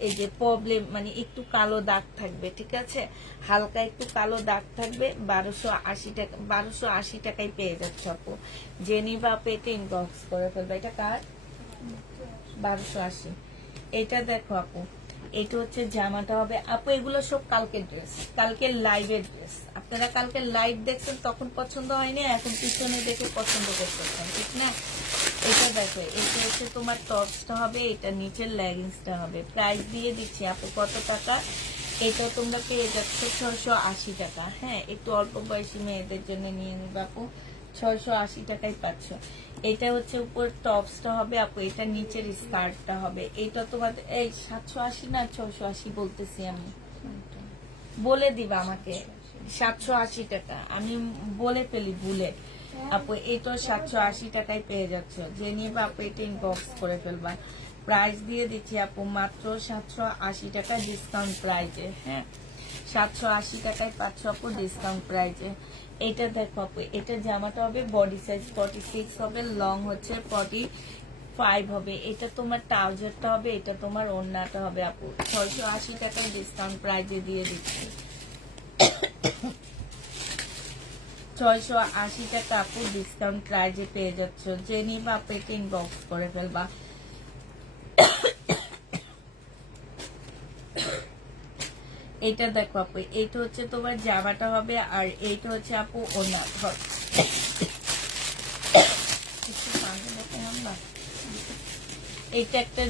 এই যে প্রবলেম, মানে একটু কালো দাগ থাকবে, ঠিক আছে? হালকা একটু কালো দাগ থাকবে, 1280 টাকা, 1280 টাকায় পেয়ে যাচ্ছে আপু। যে নিবা পেটে ইনবক্স করে ফেলবা। এটা কার? 1280। এটা দেখো আপু, এটা হচ্ছে জামাটা হবে আপু, এগুলো সব কালকের ড্রেস, কালকের লাইভের ড্রেস। আপনারা কালকে লাইভ দেখছেন তখন পছন্দ হয়নি, এখন পিছনে দেখে পছন্দ করতেছেন, ঠিক না? এটা দেখো, এটা হচ্ছে তোমার টপসটা হবে, এটা নিচের লেগিংসটা হবে। প্রাইস দিয়ে দিচ্ছি আপু কত টাকা? এটা তোমরা পেয়ে যাচ্ছ 680 টাকা, হ্যাঁ একটু অল্প বয়সী মেয়েদের জন্য নিয়ে নিবে আপু, 680 টাকায় পাচ্ছ। এটা হচ্ছে উপর টপসটা হবে আপু, এটা নিচের স্কার্টটা হবে। এটা তোমাদের এই 780 না 680 বলতেছি আমি, বলে দিবা আমাকে। 780 টাকা আমি বলে ফেলি ভুলে আপু, এটা 780 টাকায় পেয়ে যাচ্ছ। যে নিবা আপু এটা ইনবক্স করে ফেলবা। প্রাইস দিয়ে দিচ্ছি আপু মাত্র 780 টাকা ডিসকাউন্ট প্রাইজে, হ্যাঁ 780 টাকায় পাচ্ছ আপু ডিসকাউন্ট প্রাইজে। এটা দেখো আপু, এটা জামাটা হবে বডি সাইজ 46 হবে, লং হচ্ছে 45 হবে। এটা তোমার ট্রাউজারটা হবে, এটা তোমার ওড়নাটা হবে আপু। 680 টাকায় ডিসকাউন্ট প্রাইজে দিয়ে দিচ্ছি, 680 টাকা আপু ডিসকাউন্ট প্রাইজে পেয়ে যাচ্ছ। যে নিবা আপু এটা ইনবক্স করে ফেলবা। এটা দেখো আপু, এইটা হচ্ছে তোমার জামাটা হবে, আর এইটা হচ্ছে আপু ওড়না। এটা একটা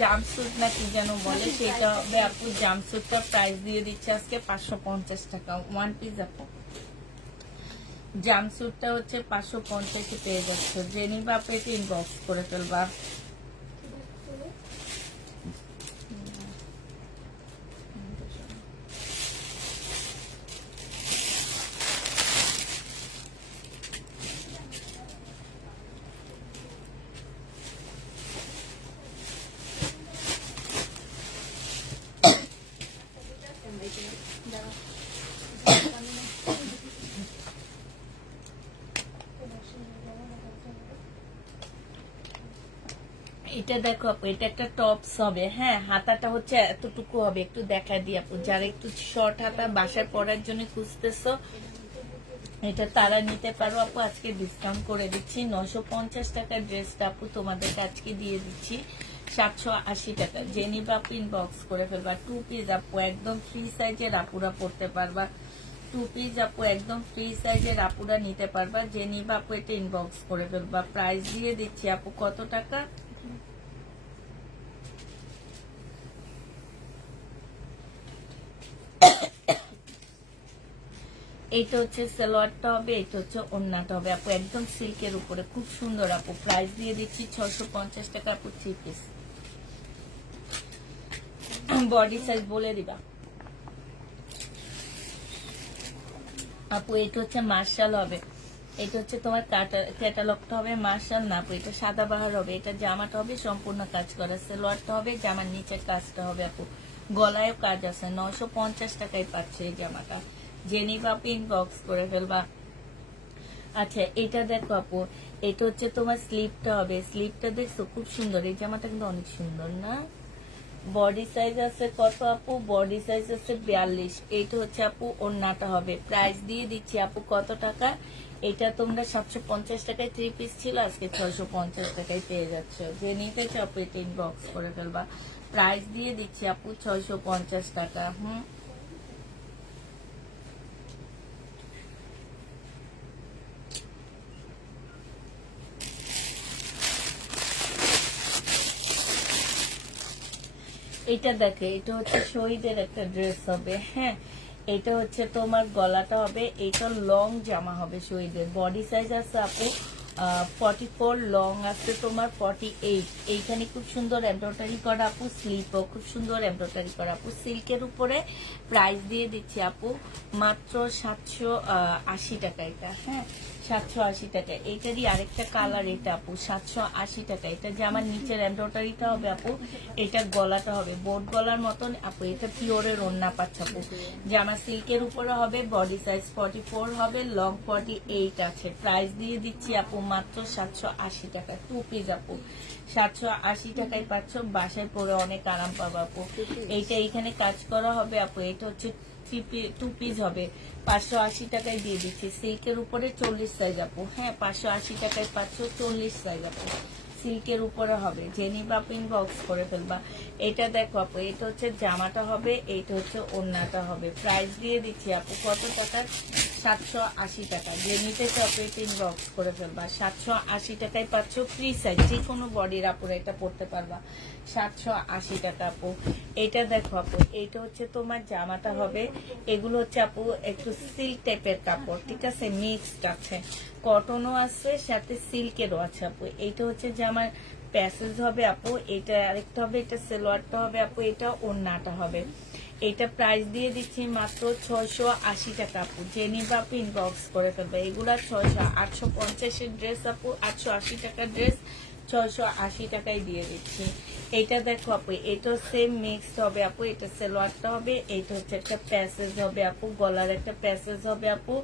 জাম্পস্যুট না কি যেন বলে, সেটা হবে আপু। জাম্পস্যুটটার প্রাইস দিয়ে দিচ্ছে আজকে 550 টাকা, 1 পিস আপু। জাম্পস্যুটটা হচ্ছে 550 পেয়ে যাচ্ছ। যে নিবা আপু এটা ইনবক্স করে ফেলবা। এটা দেখো আপু, এটা একটা টপস হবে, হ্যাঁ হাতাটা হচ্ছে এতটুকু হবে, একটু দেখা দিই আপু। যারা একটু শর্ট হাতা বাসায় পরার জন্য খুঁজতেছো, এটা তারা নিতে পারো আপু। আজকে ডিসকাউন্ট করে দিচ্ছি, 950 টাকার ড্রেসটা আপু তোমাদেরকে আজকে দিয়ে দিচ্ছি 780 টাকা। যে নিবা আপু ইনবক্স করে ফেলবা। 2 পিস আপু, একদম ফ্রি সাইজের আপুরা পড়তে পারবা। 2 পিস আপু, একদম ফ্রি সাইজের আপুরা নিতে পারবা। যে নিবা আপু এটা ইনবক্স করে ফেলবা। প্রাইস দিয়ে দিচ্ছি আপু কত টাকা? এইটা হচ্ছে সালোয়ারটা হবে, এটা হচ্ছে ওড়নাটা হবে আপু, একদম সিল্কের উপরে খুব সুন্দর আপু। প্রাইস দিয়ে দিচ্ছি 650 টাকা আপু, 3 পিস। বডি সাইজ বলে দিবা আপু। এটা হচ্ছে মার্শাল হবে, এটা হচ্ছে তোমার ক্যাটালগটা হবে মার্শাল না আপু, এটা সাদাবাহার হবে। এটা জামাটা হবে সম্পূর্ণ কাজ করা, সালোয়ারটা হবে, জামার নিচের কাজটা হবে আপু, গলায়ও কাজ আছে। 950 টাকায় পাচ্ছে এই জামাটা, জেনিভা পিন বক্স করে ফেলবা। আচ্ছা এটা দেখো আপু, এটা হচ্ছে তোমার স্লিপটা হবে, স্লিপটা দেখছো খুব সুন্দর, এই জামাটা কিন্তু অনেক সুন্দর না। বডি সাইজ আছে কত আপু? বডি সাইজ আছে 42। এইটা হচ্ছে আপু ওড়নাটা হবে। প্রাইস দিয়ে দিচ্ছি আপু কত টাকা? এটা তোমরা 750 টাকায় 3 পিস ছিল, আজকে 650 টাকায় পেয়ে যাচ্ছ। যে নিতে চাও আপু এটা ইনবক্স করে ফেলবা। প্রাইস দিয়ে দিচ্ছি আপু 650 টাকা। এটা দেখে, এটা হচ্ছে শহীদের একটা ড্রেস হবে। হ্যাঁ, এটা হচ্ছে তোমার গলাটা হবে, এটা লং জামা হবে শহীদের। বডি সাইজ আছে আপু 44, লং আছে তোমার 48। এইখানে খুব সুন্দর এমব্রয়ডারি করা আপু, স্লিপও খুব সুন্দর এমব্রয়ডারি করা আপু, সিল্কের উপরে। প্রাইস দিয়ে দিচ্ছি আপু মাত্র 780 টাকা এটা। হ্যাঁ, 780 টাকা। এইটারই আরেকটা কালার, এটা আপু 780 টাকা। এটা যে আমার নিচের এমব্রয়ডারিটা হবে আপু, এটা গলাটা হবে বোট গলার মতন আপু, এটা পিওরের ওড়না পাচ্ছে আপু। জামা সিল্কের উপরে হবে, বডি সাইজ 44 হবে, লং 48 আছে। প্রাইস দিয়ে দিচ্ছি আপু মাত্র 780 টাকা, 2 পিস আপু। 780 টাকায় পাচ্ছ, বাসায় পরে অনেক আরাম পাবো আপু। এইটা এখানে কাজ করা হবে আপু, এটা হচ্ছে 2 পিস হবে, 580 টাকায় দিয়ে দিচ্ছি। সিল্কের উপরে 40 সাইজ আপু। হ্যাঁ, 580 টাকায় পাচ্ছ 40 সাইজ আপু, সিল্কের উপরে হবে। জেনিভা পিন বক্স করে ফেলবা। এটা দেখো আপু, এটা হচ্ছে জামাটা হবে, এইটা হচ্ছে ওড়নাটা হবে। প্রাইস দিয়ে দিচ্ছি আপু কত টাকা? 780 টাকা। যে নিতে চাপে পিন বক্স করে ফেলবা। 780 টাকায় পাচ্ছ ফ্রি সাইজ, যে কোনো বডির আপুরা এটা পড়তে পারবা। 780 টাকা আপু। এটা দেখো আপু, এইটা হচ্ছে তোমার জামাটা হবে, এগুলো হচ্ছে আপু একটু সিল্ক টাইপের কাপড়, ঠিক আছে, মিক্সড আছে, কটনও আছে সাথে সিল্কেরও আছে আপু। এইটা হচ্ছে যে আমার প্যাসেজ হবে আপু, এটা আরেকটা হবে, এটা সালোয়ারটা হবে আপু, এটা ওড়নাটা হবে। এটা প্রাইস দিয়ে দিচ্ছি মাত্র 680 টাকা আপু। জেনিভা আপু ইনবক্স করে ফেলবে। এগুলা 850 ড্রেস আপু, 880 টাকার ড্রেস 680 টাকায় দিয়ে দিচ্ছি। এটা দেখো আপু, এটা সেম মিক্সড হবে আপু, এটা সালোয়ারটা হবে, এটা হচ্ছে একটা প্যাসেজ হবে আপু, গলার একটা প্যাসেজ হবে আপু,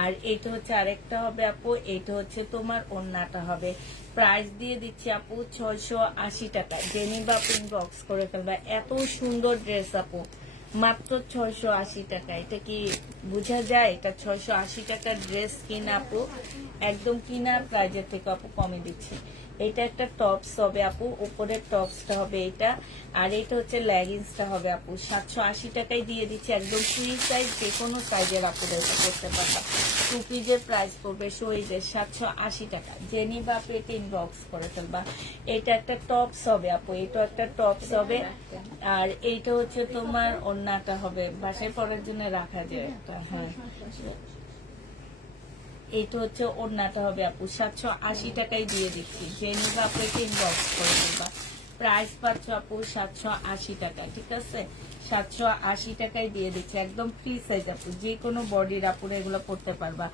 আর এটা হচ্ছে আরেকটা হবে আপু, এটা হচ্ছে তোমার ওড়নাটা হবে। প্রাইস দিয়ে দিচ্ছি আপু 680 টাকা। জেনিভা আপু ইনবক্স করে ফেলবে। এত সুন্দর ড্রেস আপু, মাত্র 680 টাকা। এটা কি বোঝা যায়? এটা 680 টাকার ড্রেস কিনা আপু, একদম কিনা প্রাইজের থেকে আপু কমে দিচ্ছি। এটা একটা টপস হবে আপু, উপরের টপসটা হবে এটা, আর এটা হচ্ছে লেগিংসটা হবে আপু। 780 টাকায় দিয়ে দিচ্ছি, একদম ফ্রি সাইজ, যে কোনো সাইজের আপুরা এটা করতে পারবা। 2 পিসের প্রাইস পড়বে শহীদের 780 টাকা। জেনিভা আপু এটা ইনবক্স করে ফেলবা। এটা একটা টপস হবে আপু, এটা একটা টপস হবে, আর এইটা হচ্ছে তোমার ওড়নাটা হবে, বাসায় পরার জন্য রাখা যায় একটা। হ্যাঁ, এইটা হচ্ছে ওড়নাটা হবে আপু। 780 টাকায় দিয়ে দিচ্ছি। জেনিভা আপু এটা ইনবক্স করে দেবা। প্রাইস পাচ্ছ আপু 780 টাকা, ঠিক আছে, 780 টাকায় দিয়ে দিচ্ছি, একদম ফ্রি সাইজ আপু, যে কোনো বডির আপুরে এগুলো পড়তে পারবা।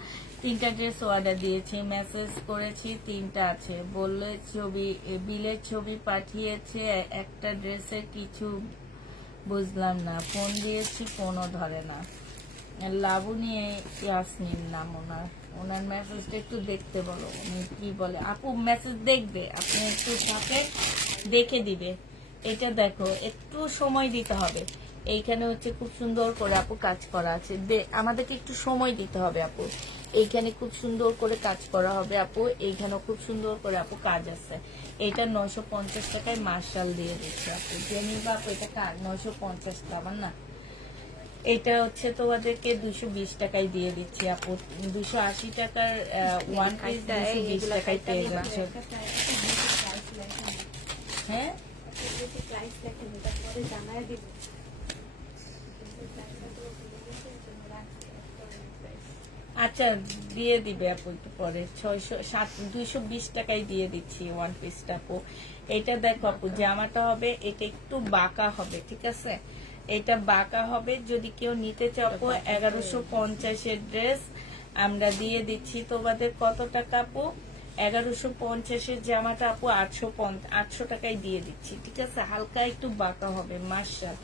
3টা ড্রেস অর্ডার দিয়েছি, মেসেজ করেছি, 3টা আছে, বললে ছবি, বিলের ছবি পাঠিয়েছে, একটা ড্রেসের কিছু বুঝলাম না, ফোন দিয়েছি ফোনও ধরে না। লাবণী ইয়াসমিন নাম ওনার, ওনার মেসেজটা একটু দেখতে বলো, উনি কি বলে। আপু মেসেজ দেখবে, আপনি একটু সাথে দেখে দিবে। এটা দেখো, একটু সময় দিতে হবে। এইখানে হচ্ছে খুব সুন্দর করে আপু কাজ করা আছে, আমাদেরকে একটু সময় দিতে হবে আপু। এইখানে খুব সুন্দর করে কাজ করা হবে আপু, এইখানেও খুব সুন্দর করে আপু কাজ আছে। এটা 950 টাকায় মার্শাল দিয়ে দিচ্ছে আপু। জেনিভা আপু এটা 950 টাকা না, এটা হচ্ছে তোমাদেরকে 220 টাকায় দিয়ে দিচ্ছি আপু। 280 টাকার ওয়ান পিস 220 টাকায় পেয়ে যাচ্ছে। হ্যাঁ, আচ্ছা দিয়ে দিবে আপু একটু পরে 220 টাকায় দিয়ে দিচ্ছি ওয়ান পিসটা আপু। এটা দেখো আপু জামাটা হবে, এটা একটু বাঁকা হবে, ঠিক আছে? এটা বাঁকা হবে, যদি কেউ নিতে চাও আপু 1150-এর ড্রেস আমরা দিয়ে দিচ্ছি তোমাদের কত টাকা আপু? 1150-এর জামাটা আপু 800 টাকায় দিয়ে দিচ্ছি, ঠিক আছে? হালকা একটু বাঁকা হবে, মার্শাল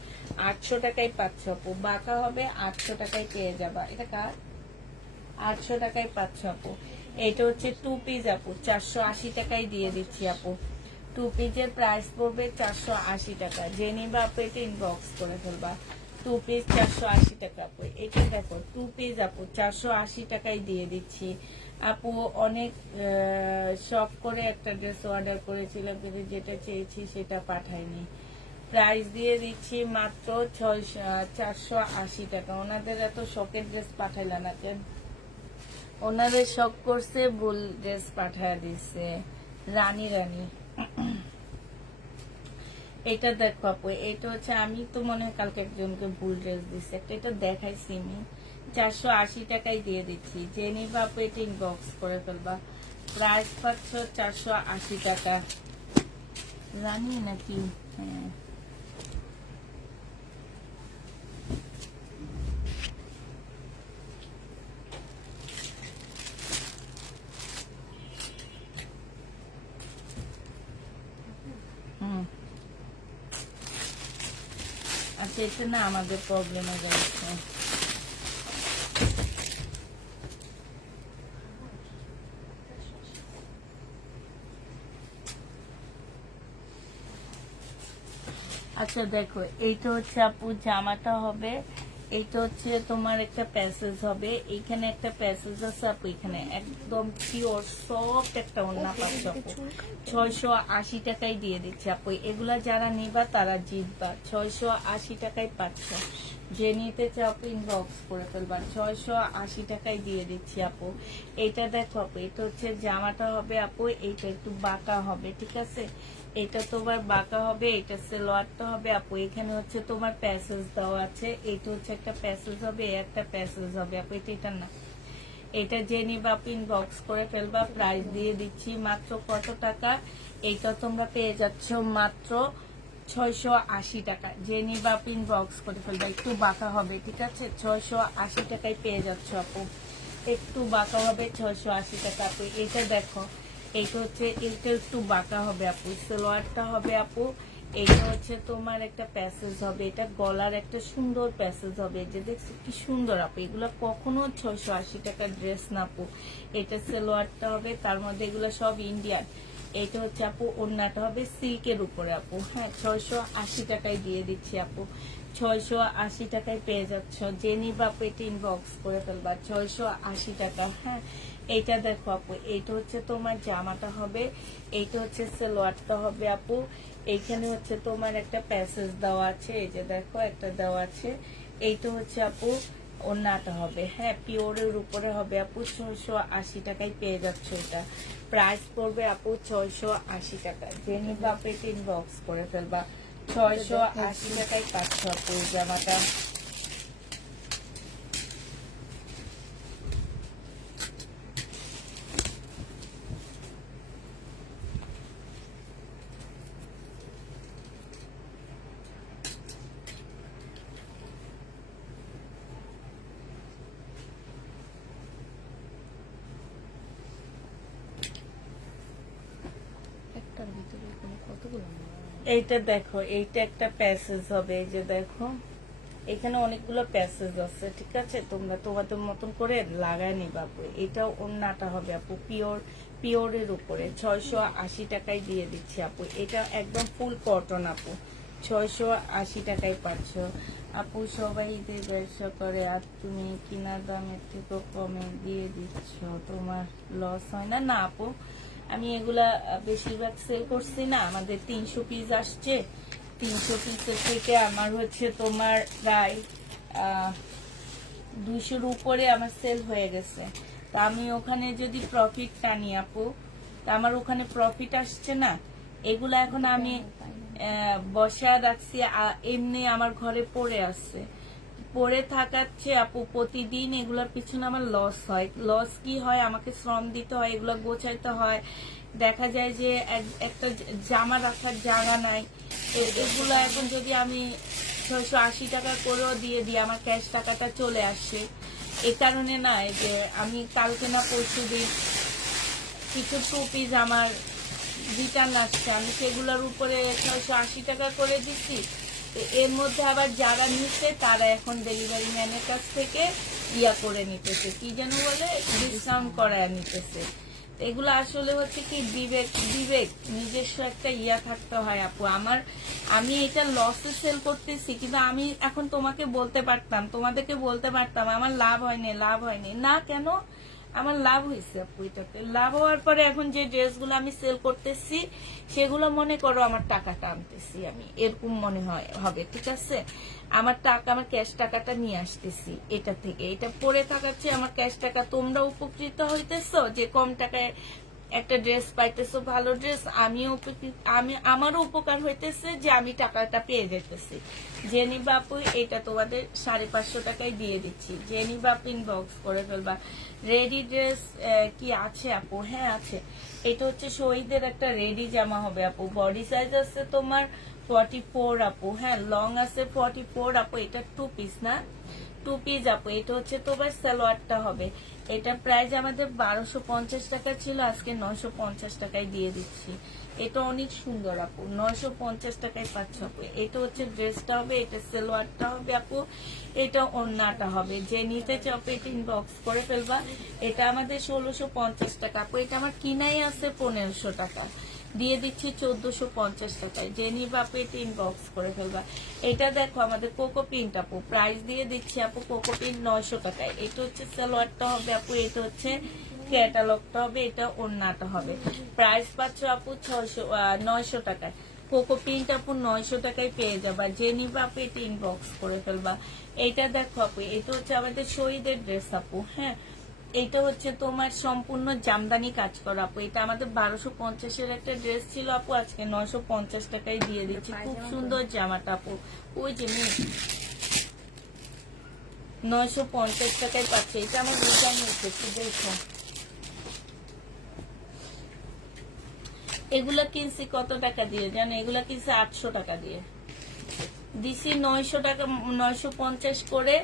800 টাকায় পাচ্ছ আপু। বাঁকা হবে 800 টাকায় পেয়ে যাবা। এটা কার? 800 টাকায় পাচ্ছ আপু। এটা হচ্ছে 2 পিস আপু, 480 টাকায় দিয়ে দিচ্ছি আপু। 2 পিসের প্রাইস পড়বে 480 টাকা। যে নিবা আপু এটা ইনবক্স করে ফেলবা। 2 পিস 480 টাকা আপু। এটা দেখো 2 পিস আপু 480 টাকায় দিয়ে দিচ্ছি আপু। অনেক শখ করে একটা ড্রেস অর্ডার করেছিলাম, কিন্তু যেটা চেয়েছি সেটা পাঠায়নি। প্রাইস দিয়ে দিচ্ছি মাত্র 480 টাকা। ওনাদের এত শখের ড্রেস পাঠাইলা না কেন? ওনাদের শখ করছে, ভুল ড্রেস পাঠায় দিছে। রানী রানী এটা দেখো আপু, এটা হচ্ছে আমি তো মনে হয় কালকে একজনকে ভুল ড্রেস দিচ্ছি, একটা এটা দেখাইছি আমি। 480 টাকায় দিয়ে দিচ্ছি। যে নিবা আপু এটা ইনবক্স করে ফেলবা। প্রাইস পাচ্ছ 480 টাকা। রানী নাকি? হ্যাঁ হুম। আচ্ছা এটা না আমাদের প্রবলেম হয়ে যাচ্ছে। আচ্ছা দেখো, এইটা হচ্ছে আপু জামাটা হবে, এইটা হচ্ছে তোমার একটা প্যাসেজ হবে, এইখানে একটা প্যাসেজ আছে আপু, এখানে একদম পিওর সফট একটা ওড়না পাচ্ছ আপু। 680 টাকায় দিয়ে দিচ্ছে আপু। এগুলা যারা নিবা তারা জিতবা। 680 টাকায় পাচ্ছ। যে নিতে চাও আপু ইনবক্স করে ফেলবা। 680 টাকায় দিয়ে দিচ্ছি আপু। এইটা দেখো আপু, এটা হচ্ছে জামাটা হবে আপু, এইটা একটু বাঁকা হবে, ঠিক আছে? এটা তোমার বাঁকা হবে, এটা সালোয়ারটা হবে আপু। এখানে হচ্ছে তোমার প্যাসেজ দেওয়া আছে, এটা হচ্ছে একটা প্যাসেজ হবে, একটা প্যাসেজ হবে আপু। এটা না, এটা যে নিবা আপু ইনবক্স করে ফেলবা। প্রাইস দিয়ে দিচ্ছি মাত্র কত টাকা? এটা তোমরা পেয়ে যাচ্ছ মাত্র 680 টাকা। যে নিবা আপু ইনবক্স করে ফেলবা। একটু বাঁকা হবে, ঠিক আছে? 680 টাকায় পেয়ে যাচ্ছ আপু। একটু বাঁকা হবে 680 টাকা আপু। এটা দেখো, এইটা হচ্ছে, এটা একটু বাঁকা হবে আপু। সালোয়ারটা হবে আপু, এটা হচ্ছে তোমার একটা প্যাসেজ হবে, এটা গলার একটা সুন্দর প্যাসেজ হবে। যে দেখছো কি সুন্দর আপু, এগুলো কখনো 680 টাকার ড্রেস না আপু। এটা সালোয়ারটা হবে, তার মধ্যে এগুলো সব ইন্ডিয়ান। এটা হচ্ছে আপু ওড়নাটা হবে সিল্কের উপরে আপু। হ্যাঁ 680 টাকায় দিয়ে দিচ্ছি আপু। 680 টাকায় পেয়ে যাচ্ছ। যে নিবা আপু এটা ইনবক্স করে ফেলবা। 680 টাকা। হ্যাঁ এইটা দেখো আপু, এইটা হচ্ছে তোমার জামাটা হবে, এইটা হচ্ছে সালোয়ারটা হবে আপু। এইখানে হচ্ছে তোমার একটা প্যাসেজ দেওয়া আছে, এই যে দেখো একটা দেওয়া আছে। এইটা হচ্ছে আপু ওড়নাটা হবে। হ্যাঁ পিওরের উপরে হবে আপু। 680 টাকায় পেয়ে যাচ্ছ। এটা প্রাইস পড়বে আপু 680 টাকা। যে নিবা আপু এটা ইনবক্স করে ফেলবা। 680 টাকায় পাচ্ছ আপু এই জামাটা। একটার ভিতরে এখানে কতগুলো এইটা দেখো, এইটা একটা প্যাসেজ হবে, এই যে দেখো এখানে অনেকগুলো প্যাসেজ আছে, ঠিক আছে? তোমরা তোমাদের মতন করে লাগাই নিবা আপু। এটা ওড়নাটা হবে আপু পিওরের উপরে। 680 টাকায় দিয়ে দিচ্ছি আপু। এটা একদম ফুল কটন আপু। 680 টাকায় পাচ্ছ আপু। সবাই ঈদের ব্যবসা করে আর তুমি কিনা দামের থেকে কমে দিয়ে দিচ্ছ, তোমার লস হয় না? না আপু, আমি এগুলা বেশিরভাগ সেল করছি না। আমাদের 300 পিস আসছে, 300 পিসের থেকে আমার হচ্ছে তোমার প্রায় 200-র উপরে আমার সেল হয়ে গেছে। তো আমি ওখানে যদি প্রফিট টানি আপু, তা আমার ওখানে প্রফিট আসছে না। এগুলা এখন আমি বসা রাখছি, এমনি আমার ঘরে পড়ে আসছে। পরে থাকাচ্ছে আপু প্রতিদিন এগুলোর পিছনে আমার লস হয়। লস কি হয়, আমাকে শ্রম দিতে হয়, এগুলো গোছাইতে হয়। দেখা যায় যে একটা জামা রাখার জায়গা নাই। এগুলো এখন যদি আমি 680 টাকা করেও দিয়ে দিই, আমার ক্যাশ টাকাটা চলে আসে। এই কারণে না, এই যে আমি কালকে না পরশু দিন কিছু টু পিস আমার রিটার্ন আসছে, আমি সেগুলোর উপরে 680 টাকা করে দিচ্ছি। তো এর মধ্যে আবার যারা নিচ্ছে তারা এখন ডেলিভারি ম্যানের কাছ থেকে ইয়া করে নিতেছে, কি যেন বলে, ডিসকাউন্ট করায় নিতেছে। এগুলো আসলে হচ্ছে কি বিবেক বিবেক নিজস্ব একটা ইয়া থাকতে হয় আপু। আমি এটা লসে সেল করতেছি, কিন্তু আমি এখন তোমাকে বলতে পারতাম, তোমাদেরকে বলতে পারতাম আমার লাভ হয়নি না, কেন আমার লাভ হয়েছে আপু। এটাতে লাভ হওয়ার পরে এখন যে ড্রেসগুলো আমি সেল করতেছি সেগুলো মনে করো আমার টাকাটা আনতেছি আমি, এরকম মনে হবে, ঠিক আছে। আমার ক্যাশ টাকাটা নিয়ে আসতেছি এটা থেকে। এটা পরে থাকার চেয়ে আমার ক্যাশ টাকা, তোমরা উপকৃত হইতেছো যে কম টাকায় একটা ড্রেস পাইতেছো, ভালো ড্রেস। আমারও উপকার হইতেছে যে আমি টাকাটা পেয়ে যেতেছি। জেনি বাপু এটা তোমাদের 550 টাকায় দিয়ে দিচ্ছি। জেনি বাপু ইনবক্স করে ফেলবা। রেডি ড্রেস কি আছে আপু? হ্যাঁ আছে। এটা হচ্ছে শহীদের একটা রেডি জামা হবে আপু। বডি সাইজ আছে তোমার 44 আপু। হ্যাঁ, লং আছে 44 আপু। এটা 2 পিস না, 2 পিস আপু। এটা হচ্ছে তোমার সালোয়ারটা হবে। এটা প্রাইস আমাদের 1250 টাকা ছিল, আজকে 950 টাকায় দিয়ে দিচ্ছি। এটা অনেক সুন্দর আপু, 950 টাকায় পাচ্ছ আপু। এটা হচ্ছে ড্রেসটা হবে, এটা সালোয়ারটা হবে আপু, এটা ওড়নাটা হবে। যে নিতে চাও এটা ইনবক্স করে ফেলবা। এটা আমাদের 1650 টাকা আপু। এটা আমার কিনাই আছে 1500 টাকা, দিয়ে দিচ্ছি 1450 টাকায়। যে নিবা আপু এটা ইনবক্স করে ফেলবা। এটা দেখো আমাদের কোকো প্রিন্ট আপু, প্রাইস দিয়ে দিচ্ছি আপু কোকো প্রিন্ট 900 টাকায়। এটা হচ্ছে সালোয়ারটা হবে আপু, এটা হচ্ছে ক্যাটালগটা হবে, এটা ওড়নাটা হবে। প্রাইস পাচ্ছ আপু 900 টাকায়। কোকো প্রিন্ট আপু 900 টাকায় পেয়ে যাবা। যে নিবা আপু এটা ইনবক্স করে ফেলবা। এইটা দেখো আপু, এটা হচ্ছে আমাদের শহীদের ড্রেস আপু। হ্যাঁ, এইটা হচ্ছে তোমার সম্পূর্ণ জামদানি কাজ করা আপু। এটা আমাদের 1250-এর একটা ড্রেস ছিল আপু, আজকে 950 টাকায় দিয়ে দিচ্ছি। খুব সুন্দর জামাটা আপু। ওই যে 950 টাকায় পাচ্ছে। এটা আমার রিটার্ন হচ্ছে, দেখো। এগুলা কিনছি কত টাকা দিয়ে জানো? এগুলা কিনছি 800 টাকা দিয়ে, দিছি 900 টাকা, 950 করে।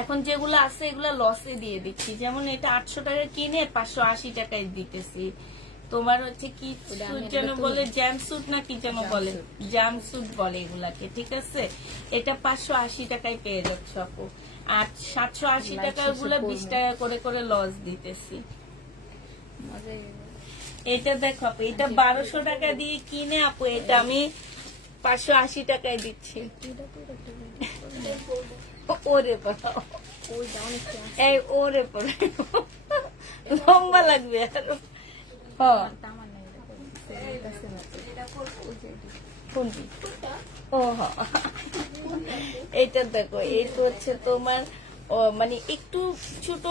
এখন যেগুলো আছে এগুলা লসে দিয়ে দিচ্ছি। যেমন এটা 800 টাকা কিনে 580 টাকায় দিতেছি। তোমার হচ্ছে কি স্যুট যেন বলে, জ্যামস্যুট না কি যেন বলে, জামস্যুট বলে এগুলাকে, ঠিক আছে। এটা 580 টাকায় পেয়ে যাচ্ছ আপু। আর 780 টাকা গুলো 20 টাকা করে করে লস দিতেছি। এটা দেখো আপু, এটা 1200 টাকা দিয়ে কিনে আপু, এটা আমি 580 টাকায় দিচ্ছি। ওরে বাবা, এই ওরে পরে লম্বা লাগবে আরো। কোনটি? ও হ্যাঁ, এইটা দেখো, এইটা হচ্ছে তোমার মানে একটু ছোট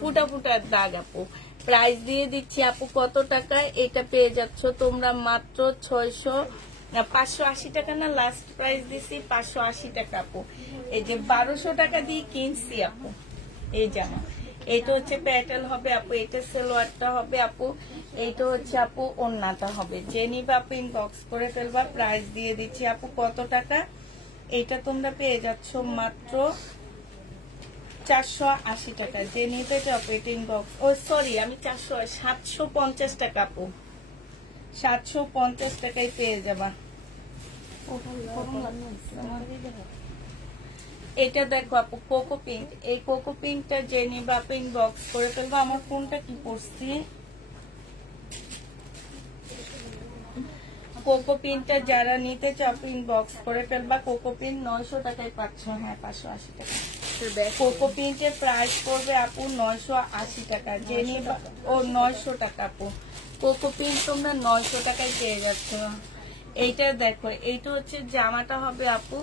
ফুটা ফুটা দাগ আপু। প্রাইস দিয়ে দিচ্ছি আপু কত টাকায়? এটা পেয়ে যাচ্ছ তোমরা মাত্র 580 টাকা না, লাস্ট প্রাইস দিছি 580 টাকা আপু। এই যে 1200 টাকা দিয়ে কিনছি আপু এই জামা। এইটা হচ্ছে প্যাটেল হবে আপু, এটা সালোয়ারটা হবে আপু, এইটা হচ্ছে আপু ওড়নাটা হবে। যে নিবা আপু ইনবক্স করে ফেলবা। প্রাইস দিয়ে দিচ্ছি আপু কত টাকা? এইটা তোমরা পেয়ে যাচ্ছ মাত্র 480 টাকা। যে নিতে চাও এটা ইনবক্স, ও সরি আমি 750 টাকা আপু, 750 টাকায় পেয়ে যাবা। এটা দেখো আপু কোকো পিঙ্ক। এই কোকো পিঙ্কটা যে নিবা আপু ইনবক্স করে ফেলবা। আমার কোনটা কি পড়ছি, কোকো পিনটা যারা নিতে চাও ইনবক্স করে ফেলবা। কোকো পিন 900 টাকায় পাচ্ছ। হ্যাঁ, 580 টাকা। কোকো পিন্টের প্রাইস পড়বে আপু 980 টাকা। যে নিবা, ও 900 টাকা আপু। কোকো পিন তোমরা 900 টাকায় পেয়ে যাচ্ছ। এইটা দেখো, এইটা হচ্ছে জামাটা হবে আপু,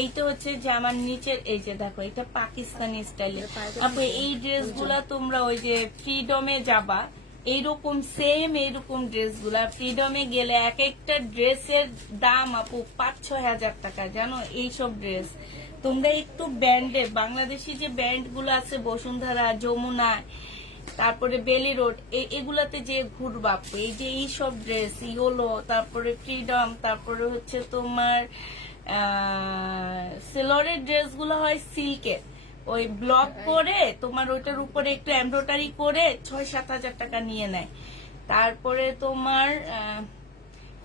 এইটা হচ্ছে জামার নিচের, এই যে দেখো এটা পাকিস্তানি স্টাইলে আপু। এই ড্রেসগুলা তোমরা ওই যে ফ্রিডমে যাবা, এইরকম সেম এইরকম ড্রেসগুলা ফ্রিডমে গেলে এক একটা ড্রেসের দাম আপু 5-6 হাজার টাকা, জানো? এইসব ড্রেস তোমরা একটু ব্র্যান্ডের বাংলাদেশি যে ব্র্যান্ড গুলো আছে, বসুন্ধরা, যমুনা, তারপরে বেলি রোড, এগুলাতে যে ঘুরবা আপু, এই যে এইসব ড্রেস ইয়োলো, তারপরে ফ্রিডম, তারপরে হচ্ছে তোমার সেলরের ড্রেসগুলো হয় সিল্কের, ওই ব্লক করে তোমার ওইটার উপরে একটু এমব্রয়ডারি করে 6-7 হাজার টাকা নিয়ে নেয়। তারপরে তোমার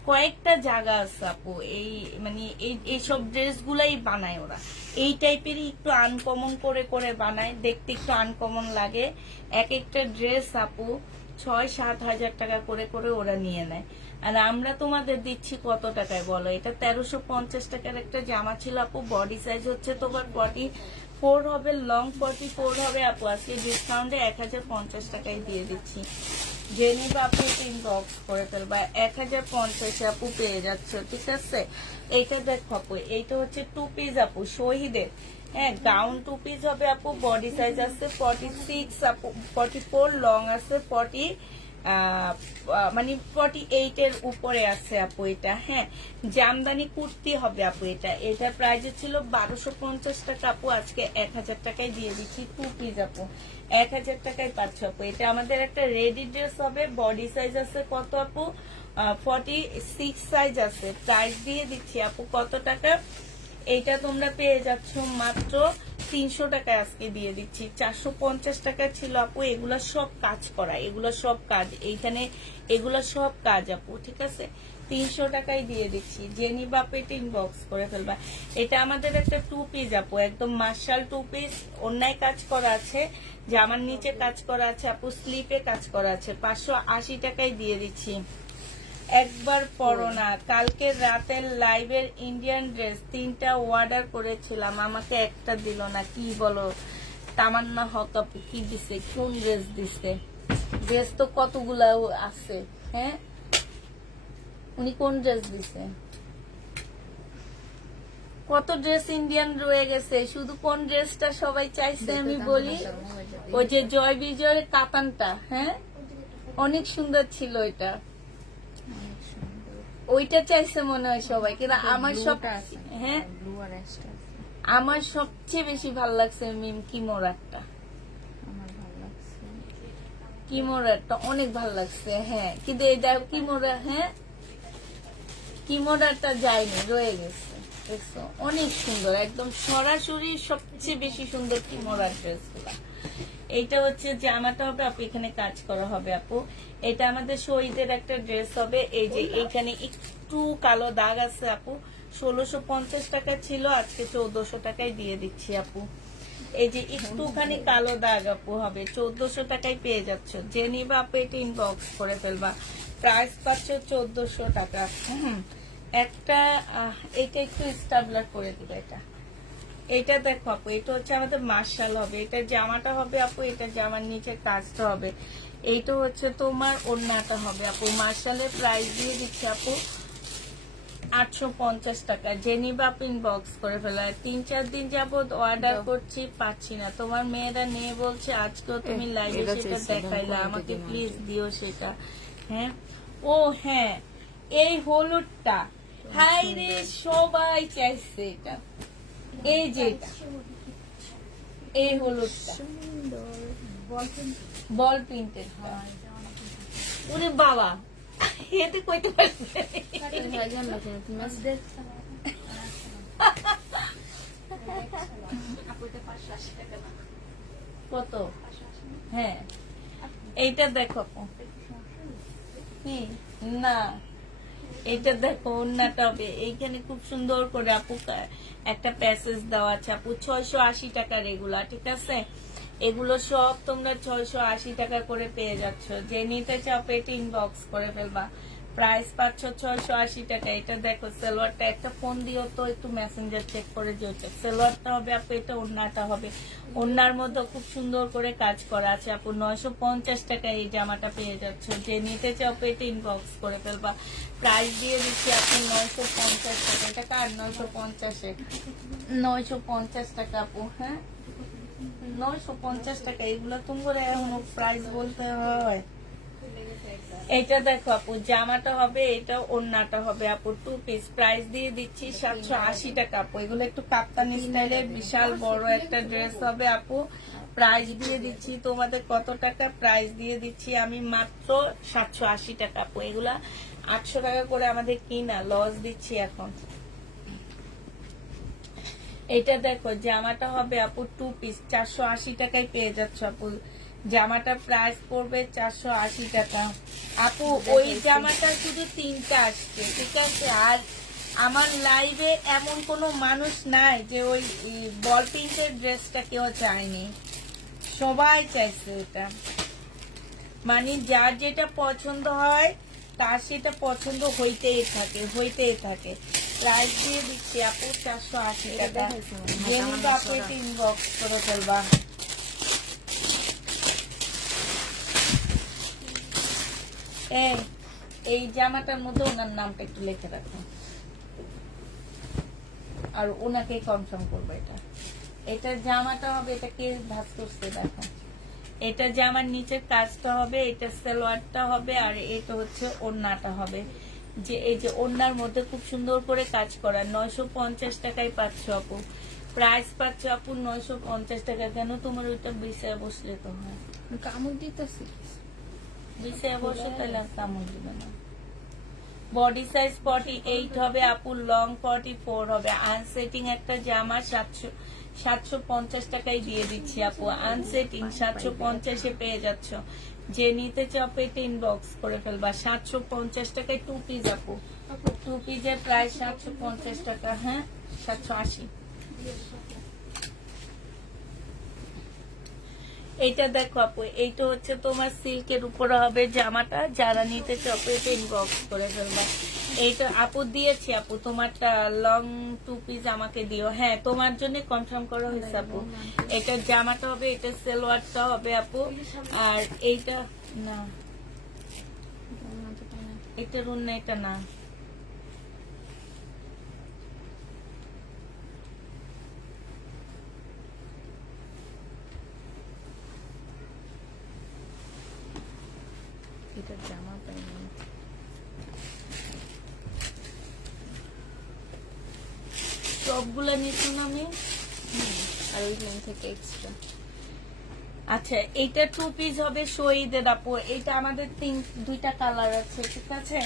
কয়েকটা জায়গা আছে আপু, এই মানে এইসব ড্রেস গুলাই বানায় ওরা, এই টাইপেরই একটু আনকমন করে করে বানায়, দেখতে একটু আনকমন লাগে। এক একটা ড্রেস আপু 6-7 হাজার টাকা করে করে ওরা নিয়ে নেয়। আর আমরা তোমাদের দিচ্ছি কত টাকায় বলো? এটা 1350 টাকার একটা জামা ছিল আপু, বডি সাইজ হচ্ছে তোমার 44 হবে, লং 44 হবে আপু। আজকে ডিসকাউন্টে 1050 টাকায় দিয়ে দিচ্ছি। জেনিবা আপু এটা ইনবক্স করে ফেলবা, 1050 আপু পেয়ে যাচ্ছ, ঠিক আছে? এইটা দেখো আপু, এইটা হচ্ছে 2 পিস আপু, শহীদের, হ্যাঁ, গাউন 2 পিস হবে আপু, বডি সাইজ আছে 46 আপু, 44, লং আছে 40, মানে 48 এর উপরে আছে আপু এটা, হ্যাঁ। জামদানি কুর্তি হবে আপু, এটা প্রাইস ছিল 1250 টাকা আপু, আজকে 1000 টাকায় দিয়ে দিচ্ছি। 2 পিস আপু 1000 টাকায় পাচ্ছ আপু। এটা আমাদের একটা রেডি ড্রেস হবে, বডি সাইজ আছে কত আপু? 46 সাইজ আছে। প্রাইস দিয়ে দিচ্ছি আপু কত টাকা? এইটা তোমরা পেয়ে যাচ্ছ মাত্র 300 টাকায়, আজকে দিয়ে দিচ্ছি। 450 টাকা ছিল আপু। এগুলা সব কাজ করা, এগুলা সব কাজ, এইখানে এগুলা সব কাজ আপু, ঠিক আছে? 300 টাকায় দিয়ে দিচ্ছি। জেনিবা পেটি ইনবক্স করে ফেলবা। এটা আমাদের একটা 2 পিস আপু, একদম মার্শাল 2 পিস, অন্যায় কাজ করা আছে, জামার নিচে কাজ করা আছে আপু, স্লিপে কাজ করা আছে। 580 টাকায় দিয়ে দিচ্ছি। একবার পরো না, কালকে রাতের লাইভের ইন্ডিয়ান ড্রেস 3টা অর্ডার করেছিলাম, আমাকে একটা দিল না, কি বলো? তামান্না হক আপু কি দিছে? কোন ড্রেস দিছে? ড্রেস তো কতগুলা আছে, হ্যাঁ, উনি কোন ড্রেস দিছে? কত ড্রেস ইন্ডিয়ান রয়ে গেছে, শুধু কোন ড্রেসটা সবাই চাইছে আমি বলি? ওই যে জয় বিজয়ের কাতানটা, হ্যাঁ, অনেক সুন্দর ছিল এটা, ওইটা চাইছে মনে হয় সবাই, কিন্তু আমার সব, হ্যাঁ, আমার সবচেয়ে বেশি ভালো লাগছে মিম কিমোরারটা, কিমোরারটা অনেক ভালো লাগছে, হ্যাঁ। কিন্তু এটা কিমোরা, হ্যাঁ, কিমোরারটা যায়নি, রয়ে গেছে, দেখছো? অনেক সুন্দর, একদম সরাসরি সবচেয়ে বেশি সুন্দর কিমোরার ড্রেস গুলা। এইটা হচ্ছে জামাটা হবে আপু, এখানে কাজ করা হবে আপু। এটা আমাদের শহীদের একটা ড্রেস হবে, এই যে এইখানে একটু কালো দাগ আছে আপু, 1650 টাকা ছিল, আজকে 1400 টাকায় দিয়ে দিচ্ছি আপু। এই যে একটুখানি কালো দাগ আপু হবে, 1400 টাকায় পেয়ে যাচ্ছ। যে নিবা আপু এটা ইনবক্স করে ফেলবা, প্রাইস পাচ্ছ 1400 টাকা। একটা এটা একটু স্টাবলার করে দিবে, এটা দেখো আপু, এটা হচ্ছে আমাদের মার্শাল হবে, এটা জামাটা হবে আপু, এটা জামার নিচে কাজটা হবে, এইটা হচ্ছে তোমার ওড়নাটা হবে আপু। মার্শালের প্রাইস দিয়ে দিচ্ছে আপু 850 টাকা। জেনিবা আপু ইনবক্স করে ফেলা। 3-4 দিন যাবত অর্ডার করছি, পাচ্ছি না, তোমার মেয়েরা নিয়ে বলছে আজকেও তুমি লাইভে সেটা দেখাইলা, আমাকে প্লিজ দিও সেটা, হ্যাঁ। ও হ্যাঁ, এই হলুদটা, হাই রে, সবাই চাইছে এটা, এই যে এই হলুদটা বল প্রিন্টেড, ওরে বাবা, এতে কইতে পারছে কত? হ্যাঁ, এইটা দেখো কি না, এটা দেখো ওন্নাটা হবে, এইখানে খুব সুন্দর করে আপু একটা প্যাসেজ দেওয়া আছে আপু। 680 টাকা রেগুলার, ঠিক আছে? এগুলো সব তোমরা 680 টাকা করে পেয়ে যাচ্ছ। যে নিতে চাও পেটি ইনবক্স করে ফেলবা, প্রাইস পাচ্ছ 680 টাকা। এটা দেখো সালোয়ারটা, একটা ফোন দিও তো একটু মেসেঞ্জার চেক করে যে ওটা সালোয়ারটা হবে আপু, এটা ওন্নাটা হবে, ওন্নার মধ্যে খুব সুন্দর করে কাজ করা আছে আপু। 950 টাকা এই জামাটা পেয়ে যাচ্ছ। যে নিতে চাও পেটি ইনবক্স করে ফেলবা, প্রাইস দিয়ে দিচ্ছি আপনি 950 টাকা। এটা কার 950? 950 টাকা আপু, হ্যাঁ, 950 টাকা। এগুলো তোমার এখন প্রাইস বলতে হয়, এটা দেখো আপু, জামাটা হবে, এটা ওড়নাটা হবে আপু, 2 পিস, প্রাইস দিয়ে দিচ্ছি 780 টাকা আপু। এগুলো একটু কাপ্তানি স্টাইলের বিশাল বড় একটা ড্রেস হবে আপু। প্রাইস দিয়ে দিচ্ছি তোমাদের কত টাকা? প্রাইস দিয়ে দিচ্ছি আমি মাত্র 780 টাকা আপু। এগুলা 800 টাকা করে আমাদের কিনা, লস দিচ্ছি এখন। এটা দেখো, জামাটা হবে আপু 2 পিস, 480 টাকায় পেয়ে যাচ্ছ আপু। জামাটা প্রাইস পড়বে 480 টাকা আপু। ওই জামাটা শুধু 3টা আসছে, ঠিক আছে? আর আমার লাইভে এমন কোনো মানুষ নাই যে ওই বল প্রিন্টের ড্রেসটা কেউ চায়নি, সবাই চাইছে এটা। মানে যার যেটা পছন্দ হয় তার সেটা পছন্দ হইতেই থাকে। প্রাইস দিয়ে দিচ্ছি আপু 480 টাকা। যেহেতু আপু এটা ইনবক্স করে ফেলবা। এই জামাটার মধ্যে ওনার নামটা একটু লিখে রাখো, আর ওনাকে কনফার্ম করবো। এটা জামাটা হবে, এটা কে ভাঁজ করছে দেখো। এটা জামার নিচের কাজটা হবে, এটা সালোয়ারটা হবে, আর এটা হচ্ছে ওড়নাটা হবে। যে এই যে ওড়নার মধ্যে খুব সুন্দর করে কাজ করা, 950 টাকায় পাচ্ছ আপু। প্রাইস পাচ্ছ আপু 950 টাকা। কেন তোমার ওইটা বিষয়ে বসলে তো হয়, কামড় দিতেছি। বিষয়ে বসে তাহলে আর কামড় দিবে না। বডি সাইজ 48 হবে আপু, লং 44 হবে। আনসেটিং একটা জামা 750 টাকায় দিয়ে দিচ্ছি আপু। আনসেটিং 750 এ পেয়ে যাচ্ছ। যে নিতে চাও পেটে ইনবক্স করে ফেলবা। 750 টাকায় 2 পিস আপু। 2 পিসের প্রাইস 750 টাকা। হ্যাঁ, 780। এইটা দেখো আপু, এইটা হচ্ছে তোমার সিল্কের উপরে হবে জামাটা। যারা নিতে চাও পেটে ইনবক্স করে ফেলবা। এইটা আপু দিয়েছি আপু, তোমারটা লং 2 পিস আমাকে দিও। হ্যাঁ, তোমার জন্য কনফার্ম করা হয়েছে আপু। এটা জামাটা হবে, এটা সালোয়ারটা হবে আপু। আর এইটা না, এটা রুন না, এটা না। এটা জামা পাইনি। সবগুলা নিচ্ছি না আমি। আর ওই লাইন থেকে এক্সট্রা। আচ্ছা, এইটা 2 পিস হবে শহীদের আপু। এটা আমাদের 2টা কালার আছে, ঠিক আছে?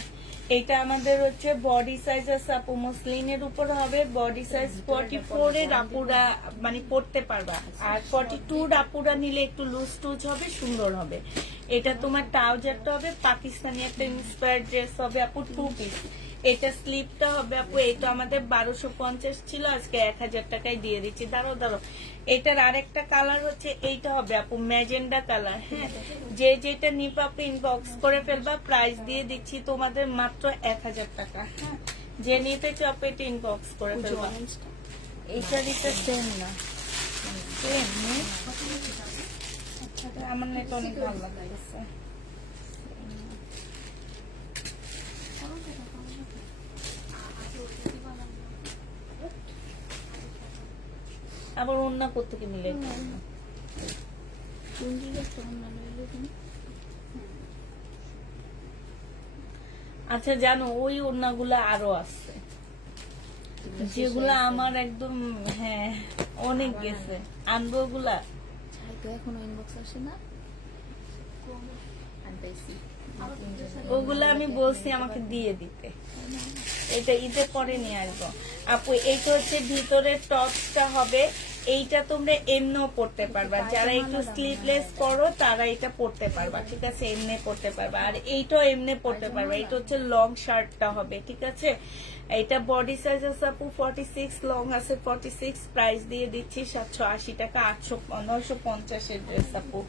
এটা আমাদের হচ্ছে বডি সাইজ আছে আপু, মসলিনের উপর হবে। বডি সাইজ 44 এর আপুরা মানে পড়তে পারবা। আর 42 আপুরা নিলে একটু লুজ টুজ হবে, সুন্দর হবে। এটা তোমার ট্রাউজারটা হবে পাকিস্তানি একটা ইন্সপায়ার্ড ড্রেস হবে আপু, 2 পিস। এটা স্লিপটা হবে আপু। এটা আমাদের 1250 ছিল, আজকে 1000 টাকায় দিয়ে দিচ্ছি। দাঁড়াও, এটার আরেকটা কালার হচ্ছে এইটা হবে আপু, ম্যাজেন্ডা কালার। হ্যাঁ, যে যেটা নিবা আপু ইনবক্স করে ফেলবা। প্রাইস দিয়ে দিচ্ছি তোমাদের মাত্র 1000 টাকা। হ্যাঁ, যে নিতে চাও আপু এটা ইনবক্স করে ফেলবা। এইটা দিতে সেম না, সেম আমার নেট অনেক ভালো লাগছে। আবার অন্য কোথেকে মিলে আচ্ছা, জানো ওই ওড়নাগুলো আরো আছে যেগুলো আমার একদম, হ্যাঁ অনেক গেছে। আনবো ওগুলা। এখনো ইনবক্স আসে না। আনতেছি। ওগুলো আমি বলছি আমাকে দিয়ে দিতে। এটা ঈদের পরে নিয়ে আসবো আপু। এইটা হচ্ছে ভিতরের টপসটা হবে। এইটা তোমরা এমনিও পড়তে পারবা, যারা একটু স্লিভলেস করো তারা এটা পড়তে পারবা, ঠিক আছে? এমনি পড়তে পারবা। আর এইটাও এমনি পড়তে পারবা। এটা হচ্ছে লং শার্টটা হবে, ঠিক আছে? এটা বডি সাইজ আছে আপু 46, লং আছে 46। প্রাইস দিয়ে দিচ্ছি 780 টাকা। 950 এর ড্রেস আপু।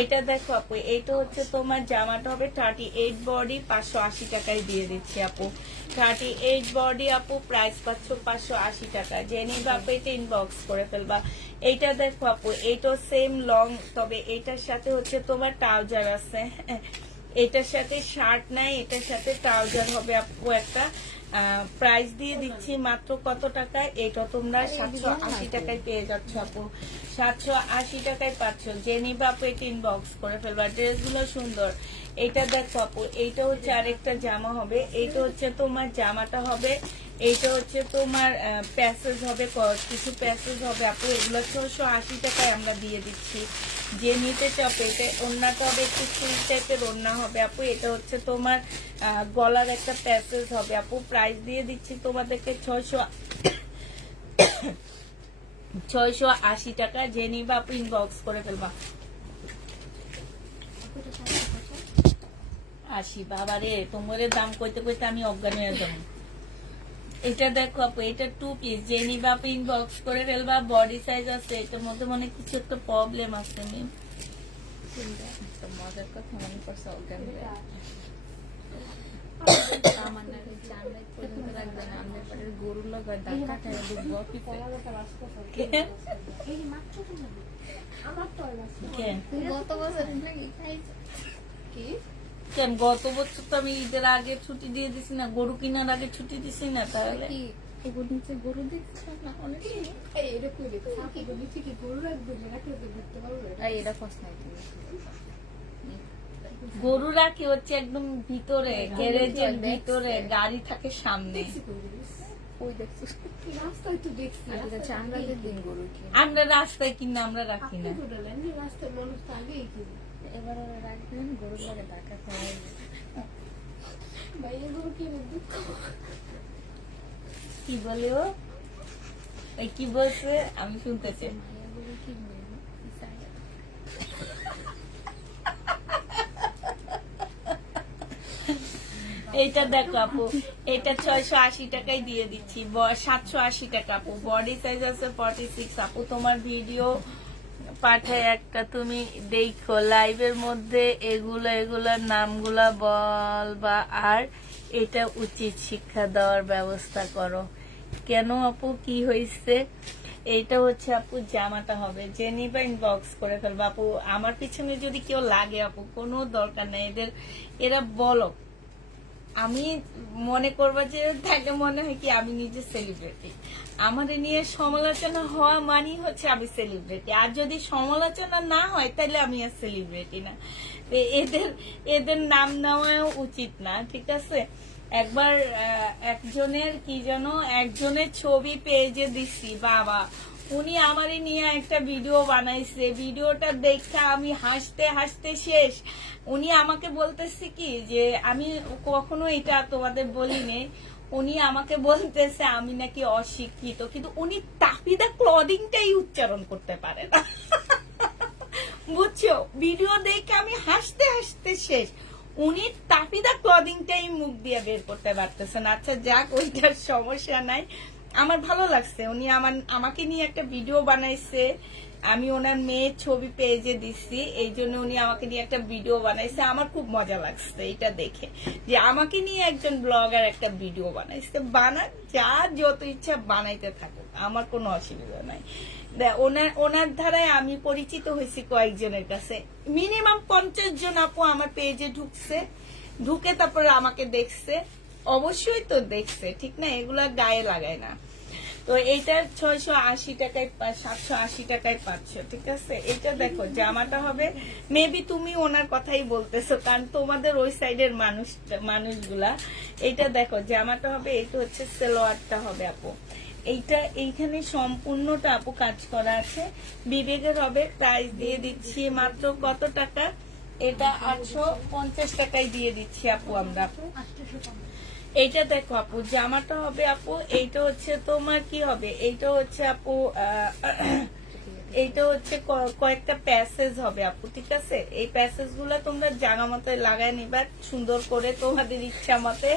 এটা দেখো আপু, এইটা হচ্ছে তোমার জামাটা হবে 38 বডি, 580 টাকায় দিয়ে দিচ্ছি আপু। 38 বডি আপু, প্রাইস পাচ্ছ 580 টাকা। জেনে বাপু এটা ইনবক্স করে ফেলবা। এইটা দেখো আপু, এইটাও সেম লং, তবে এটার সাথে হচ্ছে তোমার ট্রাউজার আছে। এটার সাথে শার্ট নাই, এটার সাথে ট্রাউজার হবে আপু একটা। প্রাইস দিয়ে দিচ্ছি মাত্র কত টাকায়? এটা তোমরা 780 টাকায় পেয়ে যাচ্ছ আপু। 780 টাকায় পাচ্ছ। জেনি বাপু এটা ইনবক্স করে ফেলবা। ড্রেসগুলো সুন্দর। এইটা দেখো আপু, এইটা হচ্ছে আরেকটা জামা হবে, এইটা হচ্ছে তোমার জামাটা হবে, এইটা হচ্ছে তোমার প্যাসেজ হবে, কিছু প্যাসেজ হবে আপু। এগুলো 680 টাকায় আমরা দিয়ে দিচ্ছি। যে নিতে চাপে, এটা ওড়নাটা হবে একটু ফুল টাইপের ওড়না হবে আপু। এটা হচ্ছে তোমার গলার একটা প্যাসেজ হবে আপু। প্রাইস দিয়ে দিচ্ছি তোমাদেরকে 680 টাকা। যে নিবা আপু ইনবক্স করে ফেলবা। 80 বাবারে, তোমার দাম কইতে কইতে আমি অজ্ঞান হয়ে যাবো। এটা দেখো আপু, এটা 2 পিস। যে নিবা আপু ইনবক্স করে ফেলবা। বডি সাইজ আছে, এটার মধ্যে মনে কিছু একটা প্রবলেম আছে। মজার কথা মনে করছে অজ্ঞান হয়ে। আমার না রে, চার রাত পর্যন্ত রাখবে না। আমাদের বাড়ির গরুর লগা ডাক্তার খাই ডুববো অফিসে। আমার তো আর বাঁচতে হবে। কেন তুই গত বছর নাকি খাইছো? কি কেন গত বছর তো আমি ঈদের আগে ছুটি দিয়ে দিছি না, গরু কেনার আগে ছুটি দিছি না, তাহলে কি এগুলো নিচে গরু দেখছো না? অনেক এই এটা কই রে সাথে তো নিচে কি গরু রাখবে না রাখলে তো দেখতে পারবে না এই এটা কষ্ট নাই তুমি। গরু রাখি হচ্ছে একদম ভিতরে, গ্যারেজের ভিতরে, গাড়ি থাকে সামনে। দেখছি কই রে ওই দেখছো কি রাস্তায় তো দেখছি আর এটা চামড়া দিয়ে দিন গরু কি আমরা রাস্তায় কিনা আমরা রাখি আপনি না। তো বললেন যে রাস্তায় মানুষ তো আগেই কিনে এবার ওরা রাখবেন গরুর লাগে ডাকা খাওয়াই। ভাই এগুলো কিনে দুঃখ কি বলে ও? এই কি বলছে আমি শুনতে চাই। মায়াগুলো কিনবে এইটা দেখো আপু, এটা 680 টাকায় দিয়ে দিচ্ছি। 780 টাকা আপু। বডি সাইজ আছে 46 আপু। তোমার ভিডিও পাঠায় একটা, তুমি দেখো লাইভের মধ্যে এগুলার নামগুলা বলবা, আর এটা উচিত শিক্ষা দেওয়ার ব্যবস্থা করো। কেন আপু, কি হয়েছে? এইটা হচ্ছে আপু জামাটা হবে। যে নিবা ইনবক্স করে ফেলবা আপু। আমার পিছনে যদি কেউ লাগে আপু, কোনো দরকার নেই এদের, এরা বলো। আমি মনে করবা যে তাকে মনে হয় কি আমি নিজে সেলিব্রিটি। আমাদের নিয়ে সমালোচনা হওয়া মানেই হচ্ছে আমি সেলিব্রিটি। আর যদি সমালোচনা না হয় তাহলে আমি আর সেলিব্রিটি না। তো এদের নাম নেওয়া উচিত না, ঠিক আছে? একবার একজনের কি যেন একজনের ছবি পেজে দিচ্ছি, বাবা উনি আমারই নিয়ে একটা ভিডিও বানাইছে। ভিডিওটা দেখে আমি হাসতে হাসতে শেষ। উনি আমাকে বলতেছে কি যে আমি কখনো এটা তোমাদের বলিনি, উনি আমাকে বলতেছে আমি নাকি অশিক্ষিত, কিন্তু উনি তাফিদা ক্লদিংটাই উচ্চারণ করতে পারে না। বুঝছো? ভিডিও দেখে আমি হাসতে হাসতে শেষ। উনি তাফিদা ক্লদিংটাই মুখ দিয়ে বের করতে পারতেছেন। আচ্ছা যাক, ওইটার সমস্যা নাই। আমার ভালো লাগছে, উনি আমাকে নিয়ে একটা ভিডিও বানাইছে। আমি ওনার মেয়ের ছবি পেজে দিচ্ছি, এই জন্য উনি আমাকে নিয়ে একটা ভিডিও বানাইছে। আমার খুব মজা লাগছে এটা দেখে, যে আমাকে নিয়ে একজন ব্লগার একটা ভিডিও বানাইছে। বানাক, যা যত ইচ্ছা বানাইতে থাকুক, আমার কোনো অসুবিধা নাই। ওনার ধারায় আমি পরিচিত হয়েছি কয়েকজনের কাছে। মিনিমাম 50 জন আপু আমার পেজে ঢুকছে, ঢুকে তারপরে আমাকে দেখছে। অবশ্যই তো দেখছে, ঠিক না? এগুলা গায়ে লাগায় না। তো এইটা 680 টাকায় 780 টাকায় পাচ্ছ, ঠিক আছে? এটা দেখো জামাটা হবে, মেবি তুমি ওনার কথাই বলতেছো কারণ তোমাদের ওই সাইডের মানুষগুলা। এইটা দেখো জামাটা হবে, এইটা হচ্ছে সালোয়ারটা হবে আপু। এইখানে সম্পূর্ণটা আপু কাজ করা আছে, বিবেকের হবে। প্রাইস দিয়ে দিচ্ছি মাত্র কত টাকা? এটা 850 টাকায় দিয়ে দিচ্ছি আপু আমরা। এইটা দেখো আপু, জামাটা হবে আপু, এইটা হচ্ছে তোমার কি হবে, এইটা হচ্ছে আপু এইটা হচ্ছে কয়েকটা প্যাসেজ হবে আপু, ঠিক আছে? এই প্যাসেজ গুলা তোমরা জায়গা মতো লাগাই নিবা সুন্দর করে, তোমাদের ইচ্ছা মতে।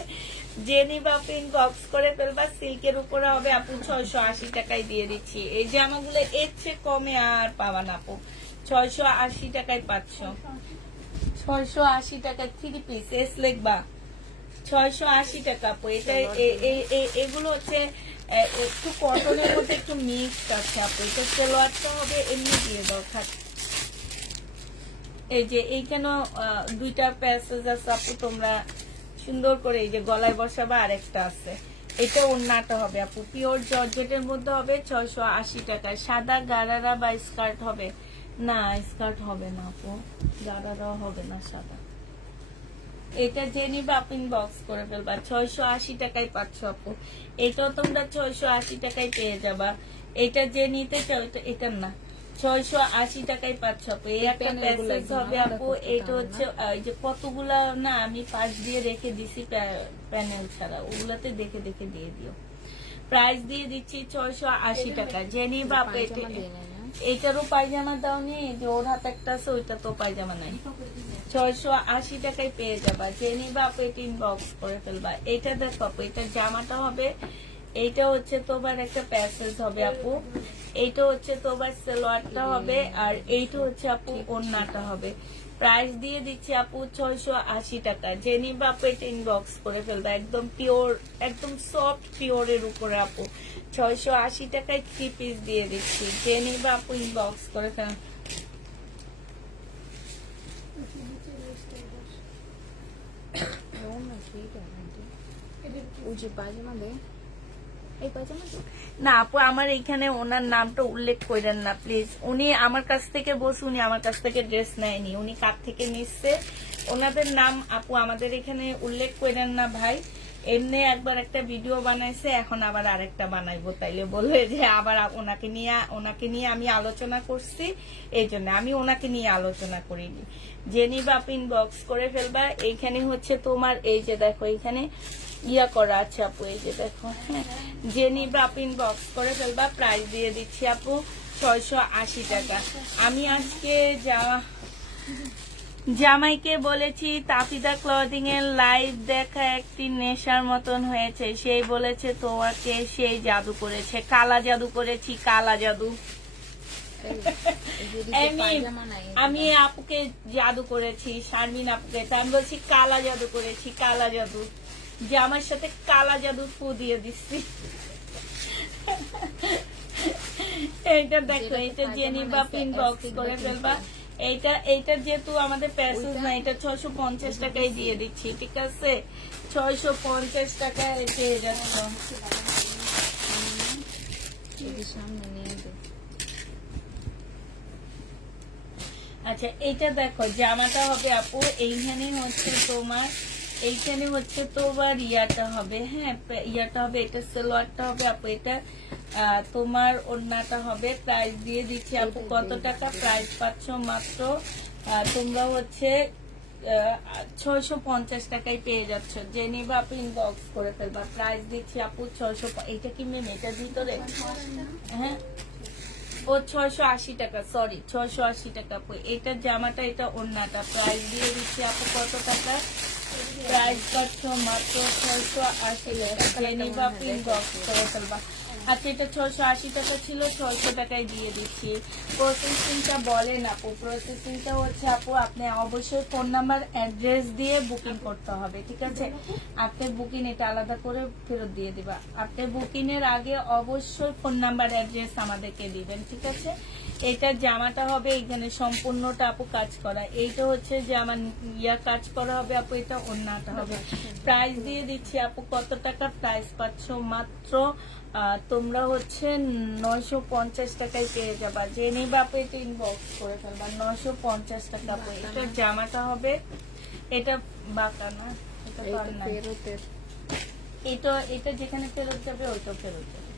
যে নিবা আপু ইনবক্স করে ফেলবা। সিল্কের উপরে হবে আপু, 680 টাকায় দিয়ে দিচ্ছি। এই জামাগুলো এর চেয়ে কমে আর পাবা না আপু। 680 টাকায় পাচ্ছ। 680 টাকায় 3 পিস এস লিখবা। 680 টাকা আপু। এটা এগুলো হচ্ছে একটু কটনের মধ্যে একটু মিক্স আছে আপু। এটা সালোয়ারটা হবে এমনি দিয়ে দরকার। এই যে এইখানে দুইটা প্যাসেজ আছে আপু, তোমরা সুন্দর করে এই যে গলায় বসাবা। আরেকটা আছে, এটা ওড়নাটা হবে আপু, পিওর জর্জেটের মধ্যে হবে। 680 টাকায়। সাদা গারারা বা স্কার্ট হবে না? স্কার্ট হবে না আপু, গারারা হবে না সাদা। এটা যে নিবে আপনি বক্স করে ফেলবা 680 টাকায় পাচ্ছ আপু। এটাও তোমরা 680 টাকায় পেয়ে যাবা। এটা যে নিতে চাও এটা না 680 টাকায় পাচ্ছ আপু। এই একটা প্যানেলগুলো প্যাসেজ একদম হবে আলাদা আপু। করতে এটা হবে হচ্ছে এই যে কতগুলা না আমি পাশ দিয়ে রেখে দিছি প্যানেল ছাড়া, ওগুলাতে দেখে দেখে দিয়ে দিও। প্রাইস দিয়ে দিচ্ছি 680 টাকা। যে নিবা আপু পায়জামা দিয়ে নেয় না? এইটারও পায়জামা দাওনি, যে ওর হাতে একটা আছে ওইটা তো পায়জামা নাই। 680 টাকায় পেয়ে যাবা। যে নিবা আপু এটা ইনবক্স করে ফেলবা। এটা দেখো আপু, এটা জামাটা হবে, এইটা হচ্ছে তোমার একটা প্যাসেজ হবে আপু, এইটা হচ্ছে তোমার সালোয়ারটা হবে, আর এইটা হচ্ছে আপু ওড়নাটা হবে। প্রাইস দিয়ে দিচ্ছি আপু 680 টাকা। যে নিবা আপু এটা ইনবক্স করে ফেলবা। একদম পিওর, একদম সফট পিওরের উপরে আপু 680 টাকায় 3 পিস দিয়ে দিচ্ছি। যে নিবা আপু ইনবক্স করে ফেলবা। ওড়না কি এটা আন্টি? ওই যে পায়জামা দেয়, এই পায়জামা দেয়? না আপু, আমার এখানে ওনার নামটা উল্লেখ করেন না প্লিজ। উনি আমার কাছ থেকে উনি আমার কাছ থেকে ড্রেস নেয়নি, উনি কার থেকে নিচ্ছে ওনাদের নাম আপু আমাদের এখানে উল্লেখ করেন না ভাই। এমনি একবার একটা ভিডিও বানাইছে, এখন আবার আরেকটা বানাইবো, তাইলে বলবে যে আবার ওনাকে নিয়ে আমি আলোচনা করছি, এই জন্য আমি ওনাকে নিয়ে আলোচনা করিনি। যে নিবা আপনি ইনবক্স করে ফেলবা। এইখানে হচ্ছে তোমার এই যে দেখো এখানে ইয়া করা আছে আপু, এই যে দেখো, হ্যাঁ। যে নিবা আপনি ইনবক্স করে ফেলবা। প্রাইস দিয়ে দিচ্ছি আপু 680 টাকা। আমি আজকে জামাইকে বলেছি তাফিদা ক্লদিং এর লাইভ দেখা একটি নেশার মতন হয়েছে, সেই বলেছে তোমাকে সেই জাদু করেছে, কালা জাদু করেছি, কালা জাদু। এই যে এদিকে পায়জামা নাই। আমি আপুকে জাদু করেছি, শারমিন আপুকে, তা আমি বলছি কালা জাদু করেছি, কালা জাদু। যে আমার সাথে কালা জাদু ফু দিয়ে দিচ্ছি। এইটা দেখো, এটা জেনিবা পিন বক্স করে ফেলবা। এইটা যেহেতু আমাদের প্যাসেজ না, এটা 650 টাকায় দিয়ে দিচ্ছি, ঠিক আছে? 650 টাকায় পেয়ে যাচ্ছ। এই সামনে নিয়ে দে। আচ্ছা, এইটা দেখো জামাটা হবে আপু, এইখানে হচ্ছে তোমার ইয়াটা হবে, হ্যাঁ ইয়াটা হবে, এটা সালোয়ারটা হবে আপু, এটা তোমার ওড়নাটা হবে। প্রাইস দিয়ে দিচ্ছি আপু কত টাকা? প্রাইস পাচ্ছ মাত্র তোমরা হচ্ছে 650 টাকায় পেয়ে যাচ্ছ। যে নিবা আপু ইনবক্স করে ফেলবা। প্রাইস দিচ্ছি আপু 600। এটা কি মেন এটার ভিতরে? হ্যাঁ, ও 680 টাকা, সরি 680 টাকা আপু। এটা জামাটা, এটা ওড়নাটা। প্রাইস দিয়ে দিচ্ছি আপু কত টাকা? প্রাইস পাচ্ছ মাত্র 680 টাকা। যে নিবা আপু ইনবক্স করে ফেলবা। আচ্ছা, এটা 680 টাকা ছিল, 600 টাকায় দিয়ে দিচ্ছি। প্রসেসিংটা বলেন আপু। প্রসেসিংটা হচ্ছে আপু আপনি অবশ্যই ফোন নাম্বার অ্যাড্রেস দিয়ে বুকিং করতে হবে, ঠিক আছে? আপনি বুকিং এটা আলাদা করে ফেরত দিয়ে দিবা। আপনি বুকিং এর আগে অবশ্যই ফোন নাম্বার অ্যাড্রেস আমাদেরকে দিবেন, ঠিক আছে? এটা জামাটা হবে এইখানে সম্পূর্ণটা আপু কাজ করা। এইটা হচ্ছে যে আমার কাজ করা হবে আপু, এটা ওড়নাটা হবে। প্রাইস দিয়ে দিচ্ছি আপু কত টাকা? প্রাইস পাচ্ছ মাত্র তোমরা হচ্ছে 950 টাকায় পেয়ে যাবা। যে নিবা আপু এটা ইনবক্স করে ফেলবা। 950 টাকা আপু। এটা জামাটা হবে, এটা বাঁকা না, এটা তো আর নাই। ফেরতের এটা যেখানে ফেরত যাবে ওইটা ফেরত যাবে।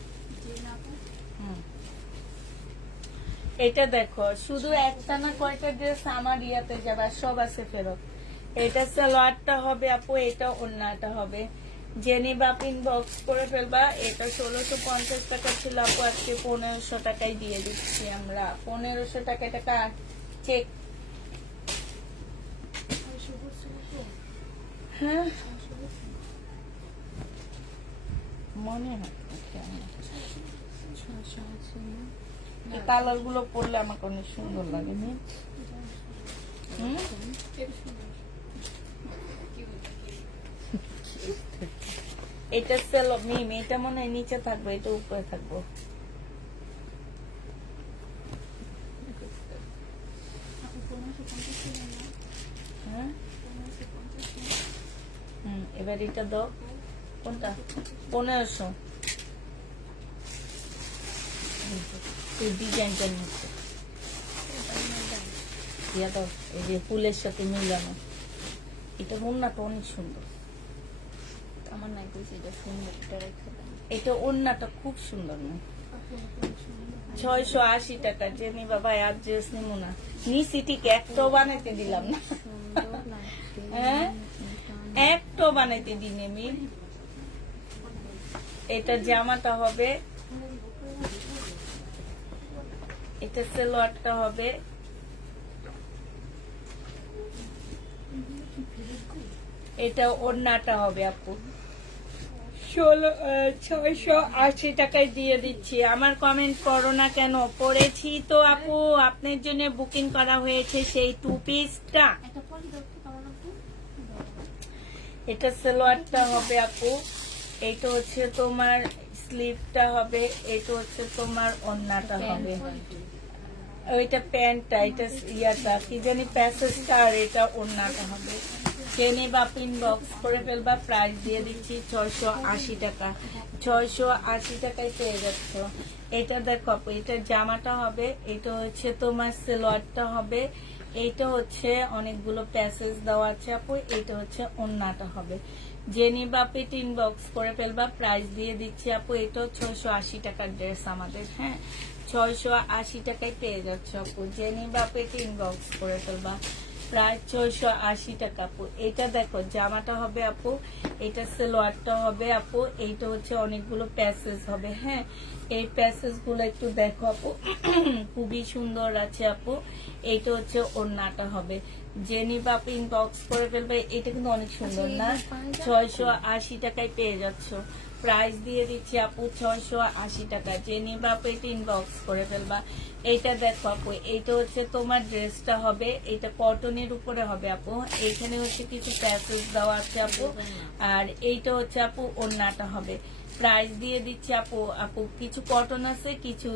এটা দেখো, শুধু একটা না কয়টা ড্রেস আমার ইয়াতে যাবে, আর সব আছে ফেরত। এটা সালোয়ারটা হবে আপু, এটা ওড়নাটা হবে। যে নিবা আপু ইনবক্স করে ফেলবা। এটা 1650 টাকা ছিল আপু, আজকে 1500 টাকায় দিয়ে দিচ্ছি আমরা। 1500 টাকা। টাকা চেক। হ্যাঁ, মনে হয় এই কালার গুলো পরলে আমাকে অনেক সুন্দর লাগে। এটা সেল মিম, এটা মনে হয় নিচে থাকবে, এটা উপরে থাকবো। হ্যাঁ, এবার এটা দাও। কোনটা? 1500। এই ডিজাইনটার মধ্যে দিয়া দাও, এই যে ফুলের সাথে মিলানো। এটা ওড়নাটা অনেক সুন্দর, আমার নাই কইছে এটা সুন্দর, এটা রেখে দেন। এটা ওড়নাটা খুব সুন্দর না। আপনার কোনো সুন্দর। 680 টাকা জেনি বাবা, আর ড্রেস নিমু না, নিচি ঠিক একটাও বানাইতে দিলাম না, সুন্দর লাগবে। হ্যাঁ একটাও বানাইতে দিন আমি। এটা জামাটা হবে, এটা সালোয়ারটা হবে, এটা ওড়নাটা হবে আপু। 680 টাকায় দিয়ে দিচ্ছি। আমার কমেন্ট করো না কেন, পড়েছি তো আপু, আপনার জন্য বুকিং করা হয়েছে সেই 2 পিসটা। একটা পলি দাও তো কেমন আপু? এটা সালোয়ারটা হবে আপু, এইটা হচ্ছে তোমার স্লিভটা হবে, এটা হচ্ছে তোমার ওড়নাটা হবে, ওইটা প্যান্টটা, এটা ইয়াটা কি জানি প্যাসেজটা, আর এটা ওড়নাটা হবে। জেনে বা পিন বক্স করে ফেলবা, প্রাইস দিয়ে দিচ্ছি 680 টাকা। 680 টাকায় পেয়ে যাচ্ছ। এটা দেখো আপু, এটা জামাটা হবে, এটা হচ্ছে তোমার সালোয়ারটা হবে, এইটা হচ্ছে অনেকগুলো প্যাসেজ দেওয়া আছে আপু, এটা হচ্ছে ওড়নাটা হবে। জেনি বা পিন বক্স করে ফেলবা, প্রাইস দিয়ে দিচ্ছি আপু, এটা 680 টাকার ড্রেস আমাদের, হ্যাঁ 680 টাকায় পেয়ে যাচ্ছ আপু। জেনি বা পিন বক্স করে ফেলবা, প্রায় 680 টাকা আপু। এটা দেখো জামাটা হবে আপু, এটা সালোয়ারটা হবে আপু, এইটা হচ্ছে অনেকগুলো প্যাসেজ হবে, হ্যাঁ এই প্যাসেজ গুলো একটু দেখো আপু, খুবই সুন্দর আছে আপু। এইটা হচ্ছে ওড়নাটা হবে। জেনি বা পিন বক্স করে ফেলবে, এটা কিন্তু অনেক সুন্দর না, 680 টাকায় পেয়ে যাচ্ছ। প্রাইস দিয়ে দিচ্ছি আপু 680 টাকা। জেনি বা পিন বক্স করে ফেলবা। এইটা দেখো আপু, এইটা হচ্ছে তোমার ড্রেসটা হবে, এটা কটনের উপরে হবে আপু, এইখানে হচ্ছে কিছু প্যাসেজ দেওয়া আছে আপু, আর এইটা হচ্ছে আপু ওড়নাটা হবে। প্রাইস দিয়ে দিচ্ছি আপু, আপু কিছু কটন আছে, কিছু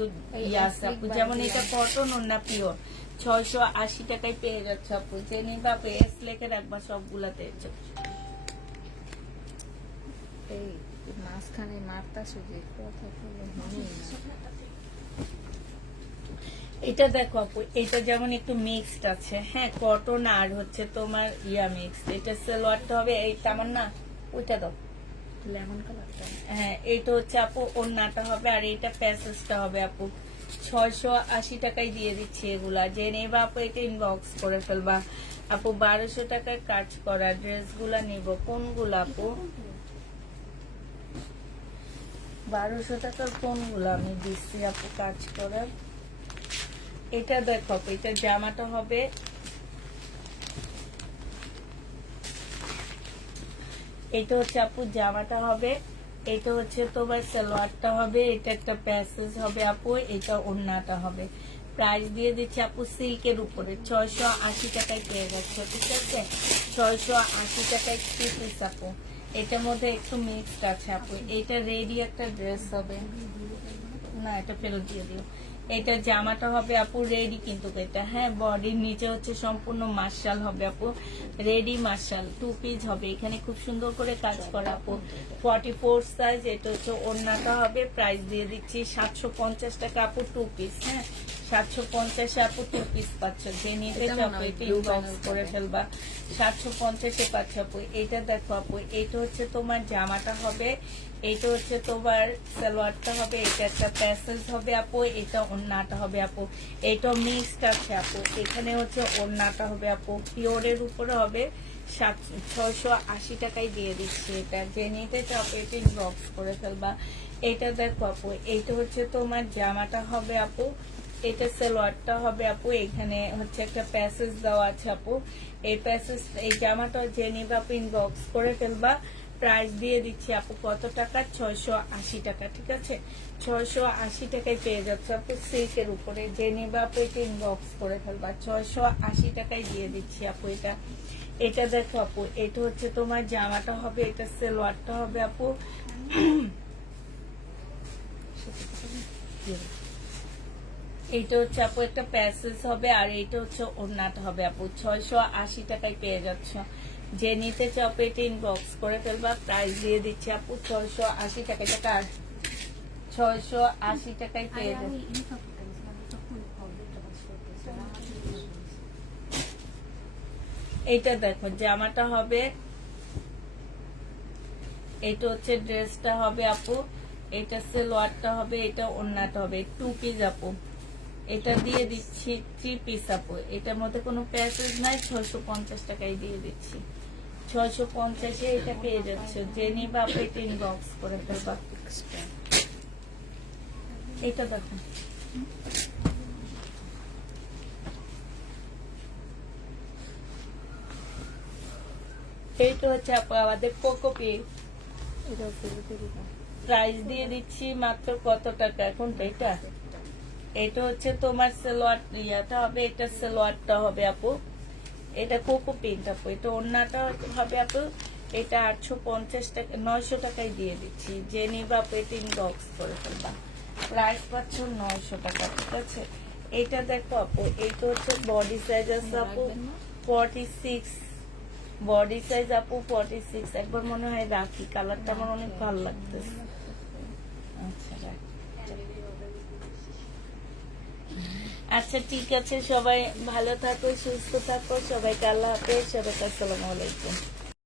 ইয়ে আছে আপু, যেমন এটা কটন, ওড়না পিওর। 680 টাকায় পেয়ে যাচ্ছে আপু। জেনি বা এস লেখে রাখবা সবগুলাতে। এই মাঝখানে মারতাছো যে কথা বলে হয়নি না। এটা দেখো আপু, এটা যেমন একটু মিক্সড আছে, হ্যাঁ কটন আর হচ্ছে তোমার ইয়া মিক্সড। এটা সালোয়ারটা হবে, এই তেমন না ওইটা দাও, লেমন কালারটা হ্যাঁ এইটা হচ্ছে আপু ওড়নাটা হবে, আর এইটা প্যাসেজটা হবে আপু। 680 টাকায় দিয়ে দিচ্ছি এগুলা। যে নেবা আপু এটা ইনবক্স করে ফেলবা আপু। 1200 টাকায় কাজ করা ড্রেস গুলা নিব, কোনগুলা আপু? 1200 টাকার কোনগুলো আমি দিচ্ছি আপু কাজ করার? এটা দেখো আপু, এটা জামাটা হবে, এটা হচ্ছে আপু জামাটা হবে, এটা হচ্ছে তোমার সালোয়ারটা হবে, এটা একটা প্যাসেজ হবে আপু, এটা ওড়নাটা হবে। প্রাইস দিয়ে দিচ্ছি আপু সিল্কের উপরে 680 টাকায় পেয়ে যাচ্ছে, ঠিক আছে 680 টাকায় 3 পিস আপু। এটার মধ্যে একটু মিক্সড আছে আপু, এটা রেডি একটা ড্রেস হবে না, এটা ফেরত দিয়ে দিও। এটা জামাটা হবে আপু রেডি, কিন্তু এটা হ্যাঁ বডির নিচে হচ্ছে সম্পূর্ণ মার্শাল হবে আপু, রেডি মার্শাল 2 পিস হবে। এখানে খুব সুন্দর করে কাজ করা আপু, 44 সাইজ। এটা হচ্ছে ওড়নাটা হবে, প্রাইস দিয়ে দিচ্ছি 750 টাকা আপু 2 পিস, হ্যাঁ 750 আপু 2 পিস পাচ্ছ। যে নিতে চাপে ইনবক্স করে ফেলবা, 750 পাচ্ছ আপু। এটা দেখো আপু, এটা হচ্ছে তোমার জামাটা হবে, এটা হচ্ছে তোমার সালোয়ারটা হবে, এটা একটা প্যাসেজ হবে আপু, এটা ওড়নাটা হবে আপু। এটা মিক্সড আছে আপু, এখানে হচ্ছে ওড়নাটা হবে আপু, পিওরের উপরে হবে। 680 টাকায় দিয়ে দিচ্ছি এটা। যে নিতে চাও এটা ইনবক্স করে ফেলবা। এটা দেখো আপু, এইটা হচ্ছে তোমার জামাটা হবে আপু, এটা সালোয়ারটা হবে আপু, এখানে হচ্ছে একটা প্যাসেজ দেওয়া আছে আপু। এই প্যাসেজ, এই জামাটা যে নিবা ইনবক্স করে ফেলবা। প্রাইস দিয়ে দিচ্ছি আপু কত টাকা? 680 টাকা, ঠিক আছে 680 টাকায় পেয়ে যাচ্ছে আপু সিল্কের উপরে। যে নিবা আপু এটা ইনবক্স করে ফেলবা, 680 টাকায় দিয়ে দিচ্ছি আপু এটা। এটা দেখো আপু, এটা হচ্ছে তোমার জামাটা হবে, এটা সালোয়ারটা হবে আপু, এইটা হচ্ছে আপু একটা প্যাসেজ হবে, আর এইটা হচ্ছে ওড়নাটা হবে আপু। 680 টাকায় পেয়ে যাচ্ছ। যে নিতে চাও এটা ইনবক্স করে ফেলবা। প্রাইস দিয়ে দিচ্ছি আপু 680 টাকা। টাকা 680 টাকায় পেয়ে যাচ্ছে। এইটা দেখো জামাটা হবে, এটা হচ্ছে ড্রেসটা হবে আপু, এটা সালোয়ারটা হবে, এটা ওড়নাটা হবে, 2 পিস আপু। এটা দিয়ে দিচ্ছি 3 পিস আপু। এটার মধ্যে কোনো প্যাসেজ নাই, 650 টাকায় দিয়ে দিচ্ছি। 650-এ এটা পেয়ে যাচ্ছে। যে নিবা আপু এটা ইনবক্স করে ফেলবা। এটা দেখো, এইটা হচ্ছে আপু আমাদের কোকোপি। এটা পুরোপুরি প্রাইস দিয়ে দিচ্ছি মাত্র কত টাকা এখন তো এটা। এটা হচ্ছে তোমার সালোয়ার ইয়াটা হবে, এটা সালোয়ারটা হবে আপু, এটা কোকো প্রিন্ট আপু, এটা ওড়নাটা হবে আপু। এটা 850 টাকা, 900 টাকায় দিয়ে দিচ্ছি। যে নিবা আপু এটা ইনবক্স করে ফেলবা। প্রাইস পাচ্ছ 900 টাকা, ঠিক আছে। এটা দেখো আপু, এইটা হচ্ছে বডি সাইজ আছে আপু 46, বডি সাইজ আপু 46। একবার মনে হয় রাখি, কালারটা আমার অনেক ভালো লাগতেছে। আচ্ছা রাখ। আচ্ছা ঠিক আছে, সবাই ভালো থাকো, সুস্থ থাকো, সবাইকে আল্লাহ হাফেজ, সবাইকে আসসালামু আলাইকুম।